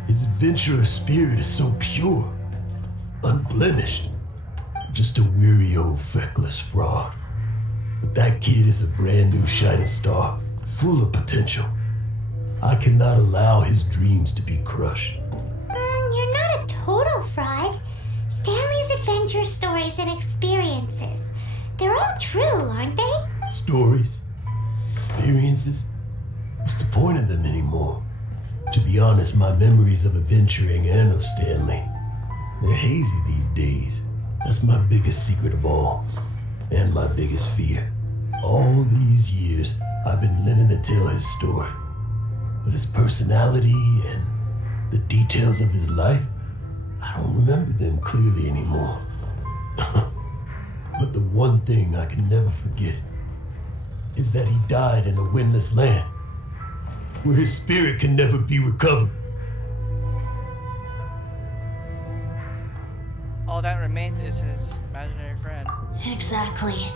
His adventurous spirit is so pure, unblemished. Just a weary old feckless fraud. But that kid is a brand new shining star, full of potential. I cannot allow his dreams to be crushed. You're not a total fraud. Stanley's adventure stories and experiences. They're all true, aren't they? Stories, experiences. What's the point of them anymore? To be honest, my memories of adventuring and of Stanley, they're hazy these days. That's my biggest secret of all, and my biggest fear. All these years, I've been living to tell his story. But his personality and the details of his life, I don't remember them clearly anymore. But the one thing I can never forget is that he died in a windless land, where his spirit can never be recovered. All that remains is his imaginary friend. Exactly.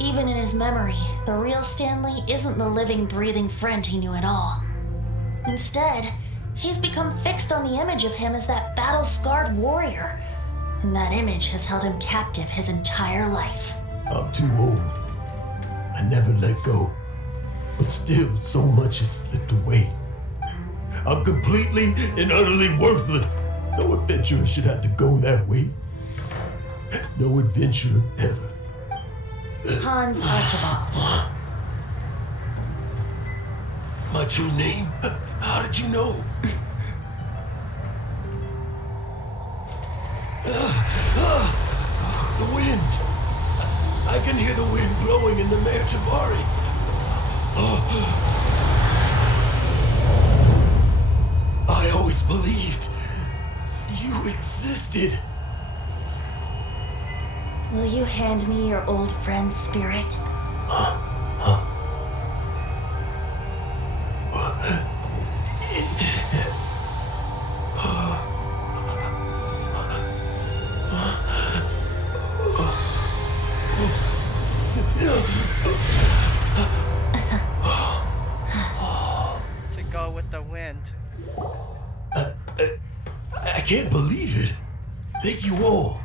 Even in his memory, the real Stanley isn't the living, breathing friend he knew at all. Instead, he's become fixed on the image of him as that battle-scarred warrior, and that image has held him captive his entire life. I'm too old. I never let go. But still, so much has slipped away. I'm completely and utterly worthless. No adventurer should have to go that way. No adventurer ever. Hans Archibald. My true name? How did you know? The wind. I can hear the wind blowing in the Mare Javari. existed. Will you hand me your old friend's spirit? To go with the wind. I can't believe it. Thank you all.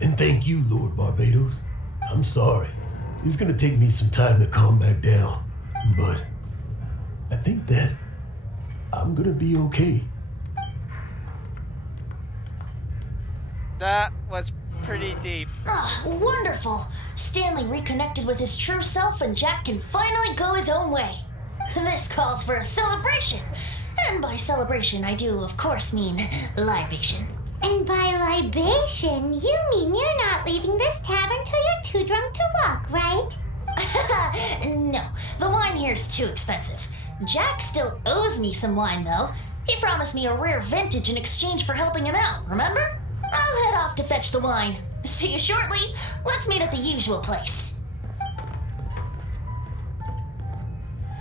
And thank you, Lord Barbados. I'm sorry. It's gonna take me some time to calm back down. But I think that I'm gonna be okay. That was pretty deep. Ah, wonderful! Stanley reconnected with his true self and Jack can finally go his own way. This calls for a celebration. And by celebration, I do, of course, mean libation. And by libation, you mean you're not leaving this tavern till you're too drunk to walk, right? No, the wine here's too expensive. Jack still owes me some wine, though. He promised me a rare vintage in exchange for helping him out, remember? I'll head off to fetch the wine. See you shortly. Let's meet at the usual place.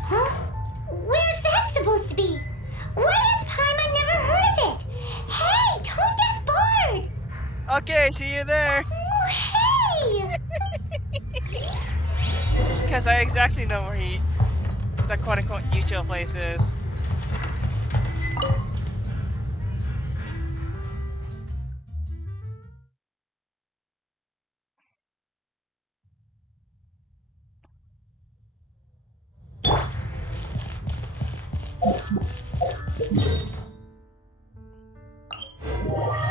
Huh? Where's that supposed to be? What is Paimon? Never heard of it. Hey, Tone Deaf Bard! Okay, see you there. Oh, hey! Because I exactly know where the quote-unquote usual place is.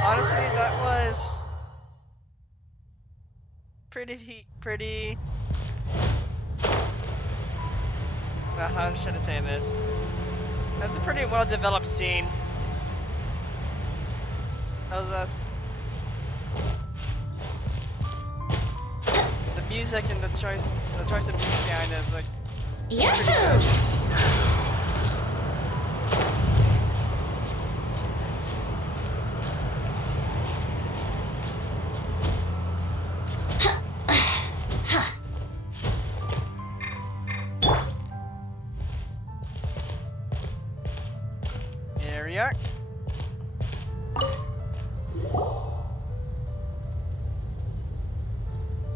Honestly, that was pretty. How should I say this? That's a pretty well-developed scene. The music and the choice of music behind it is like. Yahoo! Here we are.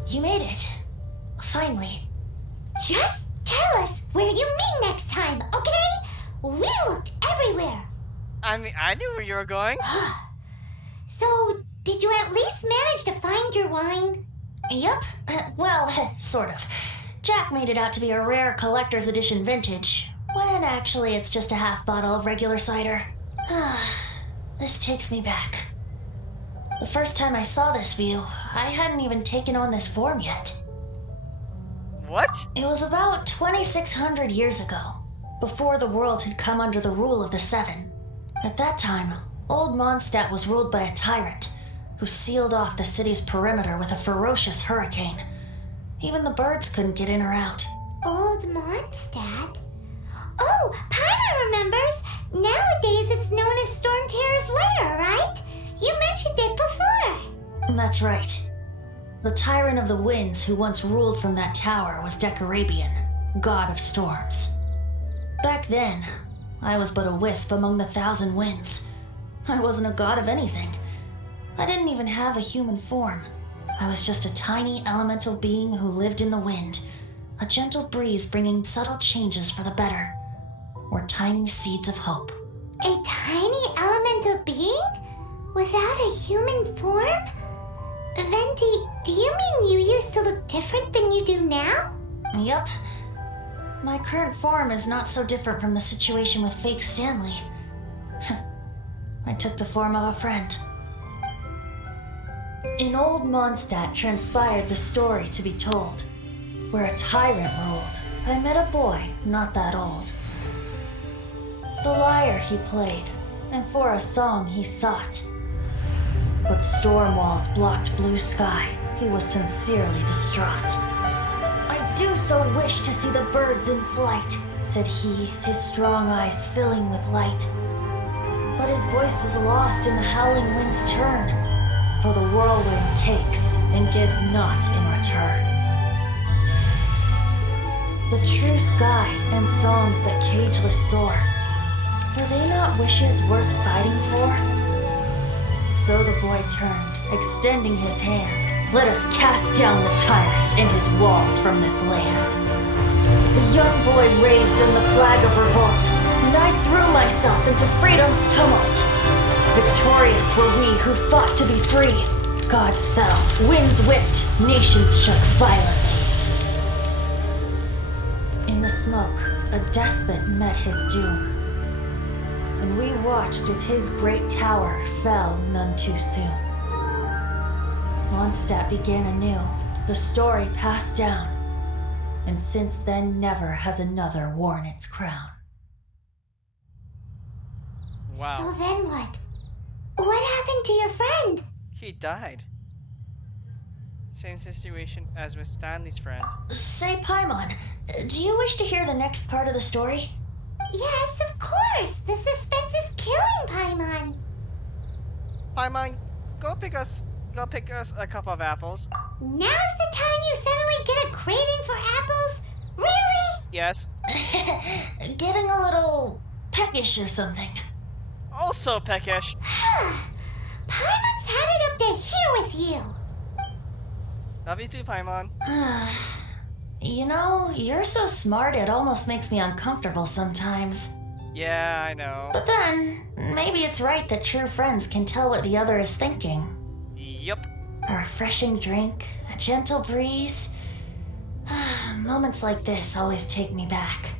You made it. Finally. Just tell us where you meet next time, okay? We looked everywhere. I mean, I knew where you were going. So, did you at least manage to find your wine? Yep. Well, sort of. Jack made it out to be a rare collector's edition vintage, when actually it's just a half bottle of regular cider. This takes me back. The first time I saw this view, I hadn't even taken on this form yet. What? It was about 2,600 years ago, before the world had come under the rule of the Seven. At that time, Old Mondstadt was ruled by a tyrant who sealed off the city's perimeter with a ferocious hurricane. Even the birds couldn't get in or out. Old Mondstadt? Oh, Paimon remembers. Nowadays it's known as Storm Terror's lair, right? You mentioned it before. That's right. The Tyrant of the Winds who once ruled from that tower was Decarabian, god of storms. Back then, I was but a wisp among the 1,000 winds. I wasn't a god of anything. I didn't even have a human form. I was just a tiny elemental being who lived in the wind, a gentle breeze bringing subtle changes for the better, or tiny seeds of hope. A tiny elemental being? Without a human form? Venti, do you mean you used to look different than you do now? Yep. My current form is not so different from the situation with fake Stanley. I took the form of a friend. In Old Mondstadt transpired the story to be told, where a tyrant ruled. I met a boy not that old. The lyre he played, and for a song he sought. But storm walls blocked blue sky. He was sincerely distraught. I do so wish to see the birds in flight, said he, his strong eyes filling with light. but his voice was lost in the howling wind's churn. For the whirlwind takes and gives not in return. The true sky and songs that cageless soar, are they not wishes worth fighting for? So the boy turned, extending his hand. Let us cast down the tyrant and his walls from this land. The young boy raised then the flag of revolt, and I threw myself into freedom's tumult. Victorious were we who fought to be free. Gods fell, winds whipped, nations shook violently. In the smoke, a despot met his doom, and we watched as his great tower fell none too soon. Mondstadt began anew, the story passed down, and since then never has another worn its crown. Wow. So then what? What happened to your friend? He died. Same situation as with Stanley's friend. Say, Paimon, do you wish to hear the next part of the story? Yes, of course. The suspense is killing Paimon. Paimon, go pick us a cup of apples. Now's the time you suddenly get a craving for apples? Really? Yes. Getting a little peckish or something. Also peckish. Paimon's had it up to here with you. Love you too, Paimon. You know, you're so smart it almost makes me uncomfortable sometimes. Yeah, I know. But then, maybe it's right that true friends can tell what the other is thinking. Yup. A refreshing drink, a gentle breeze. Moments like this always take me back.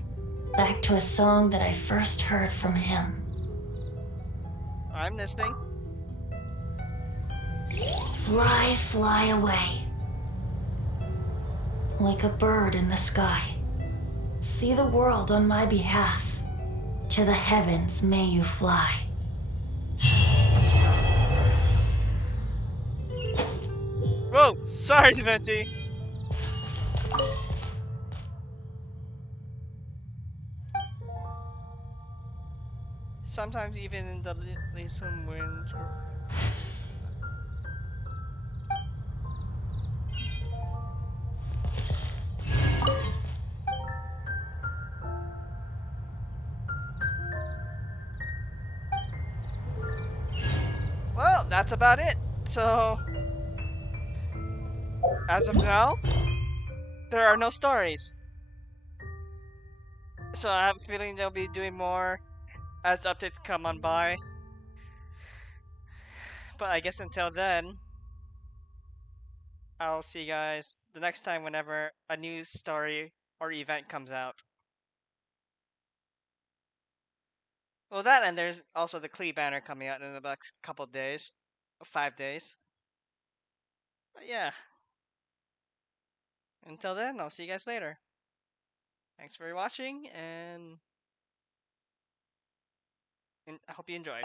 Back to a song that I first heard from him. I'm listening. Fly, fly away. Like a bird in the sky. See the world on my behalf. To the heavens may you fly. Whoa! Sorry, Venti. Sometimes even in the little wind. Well, that's about it. So, as of now, there are no stories. So I have a feeling they'll be doing more as updates come on by. But I guess until then, I'll see you guys the next time whenever a new story or event comes out. Well, that and there's also the Klee banner coming out in the next couple days, 5 days. But yeah. Until then, I'll see you guys later. Thanks for watching, and I hope you enjoyed.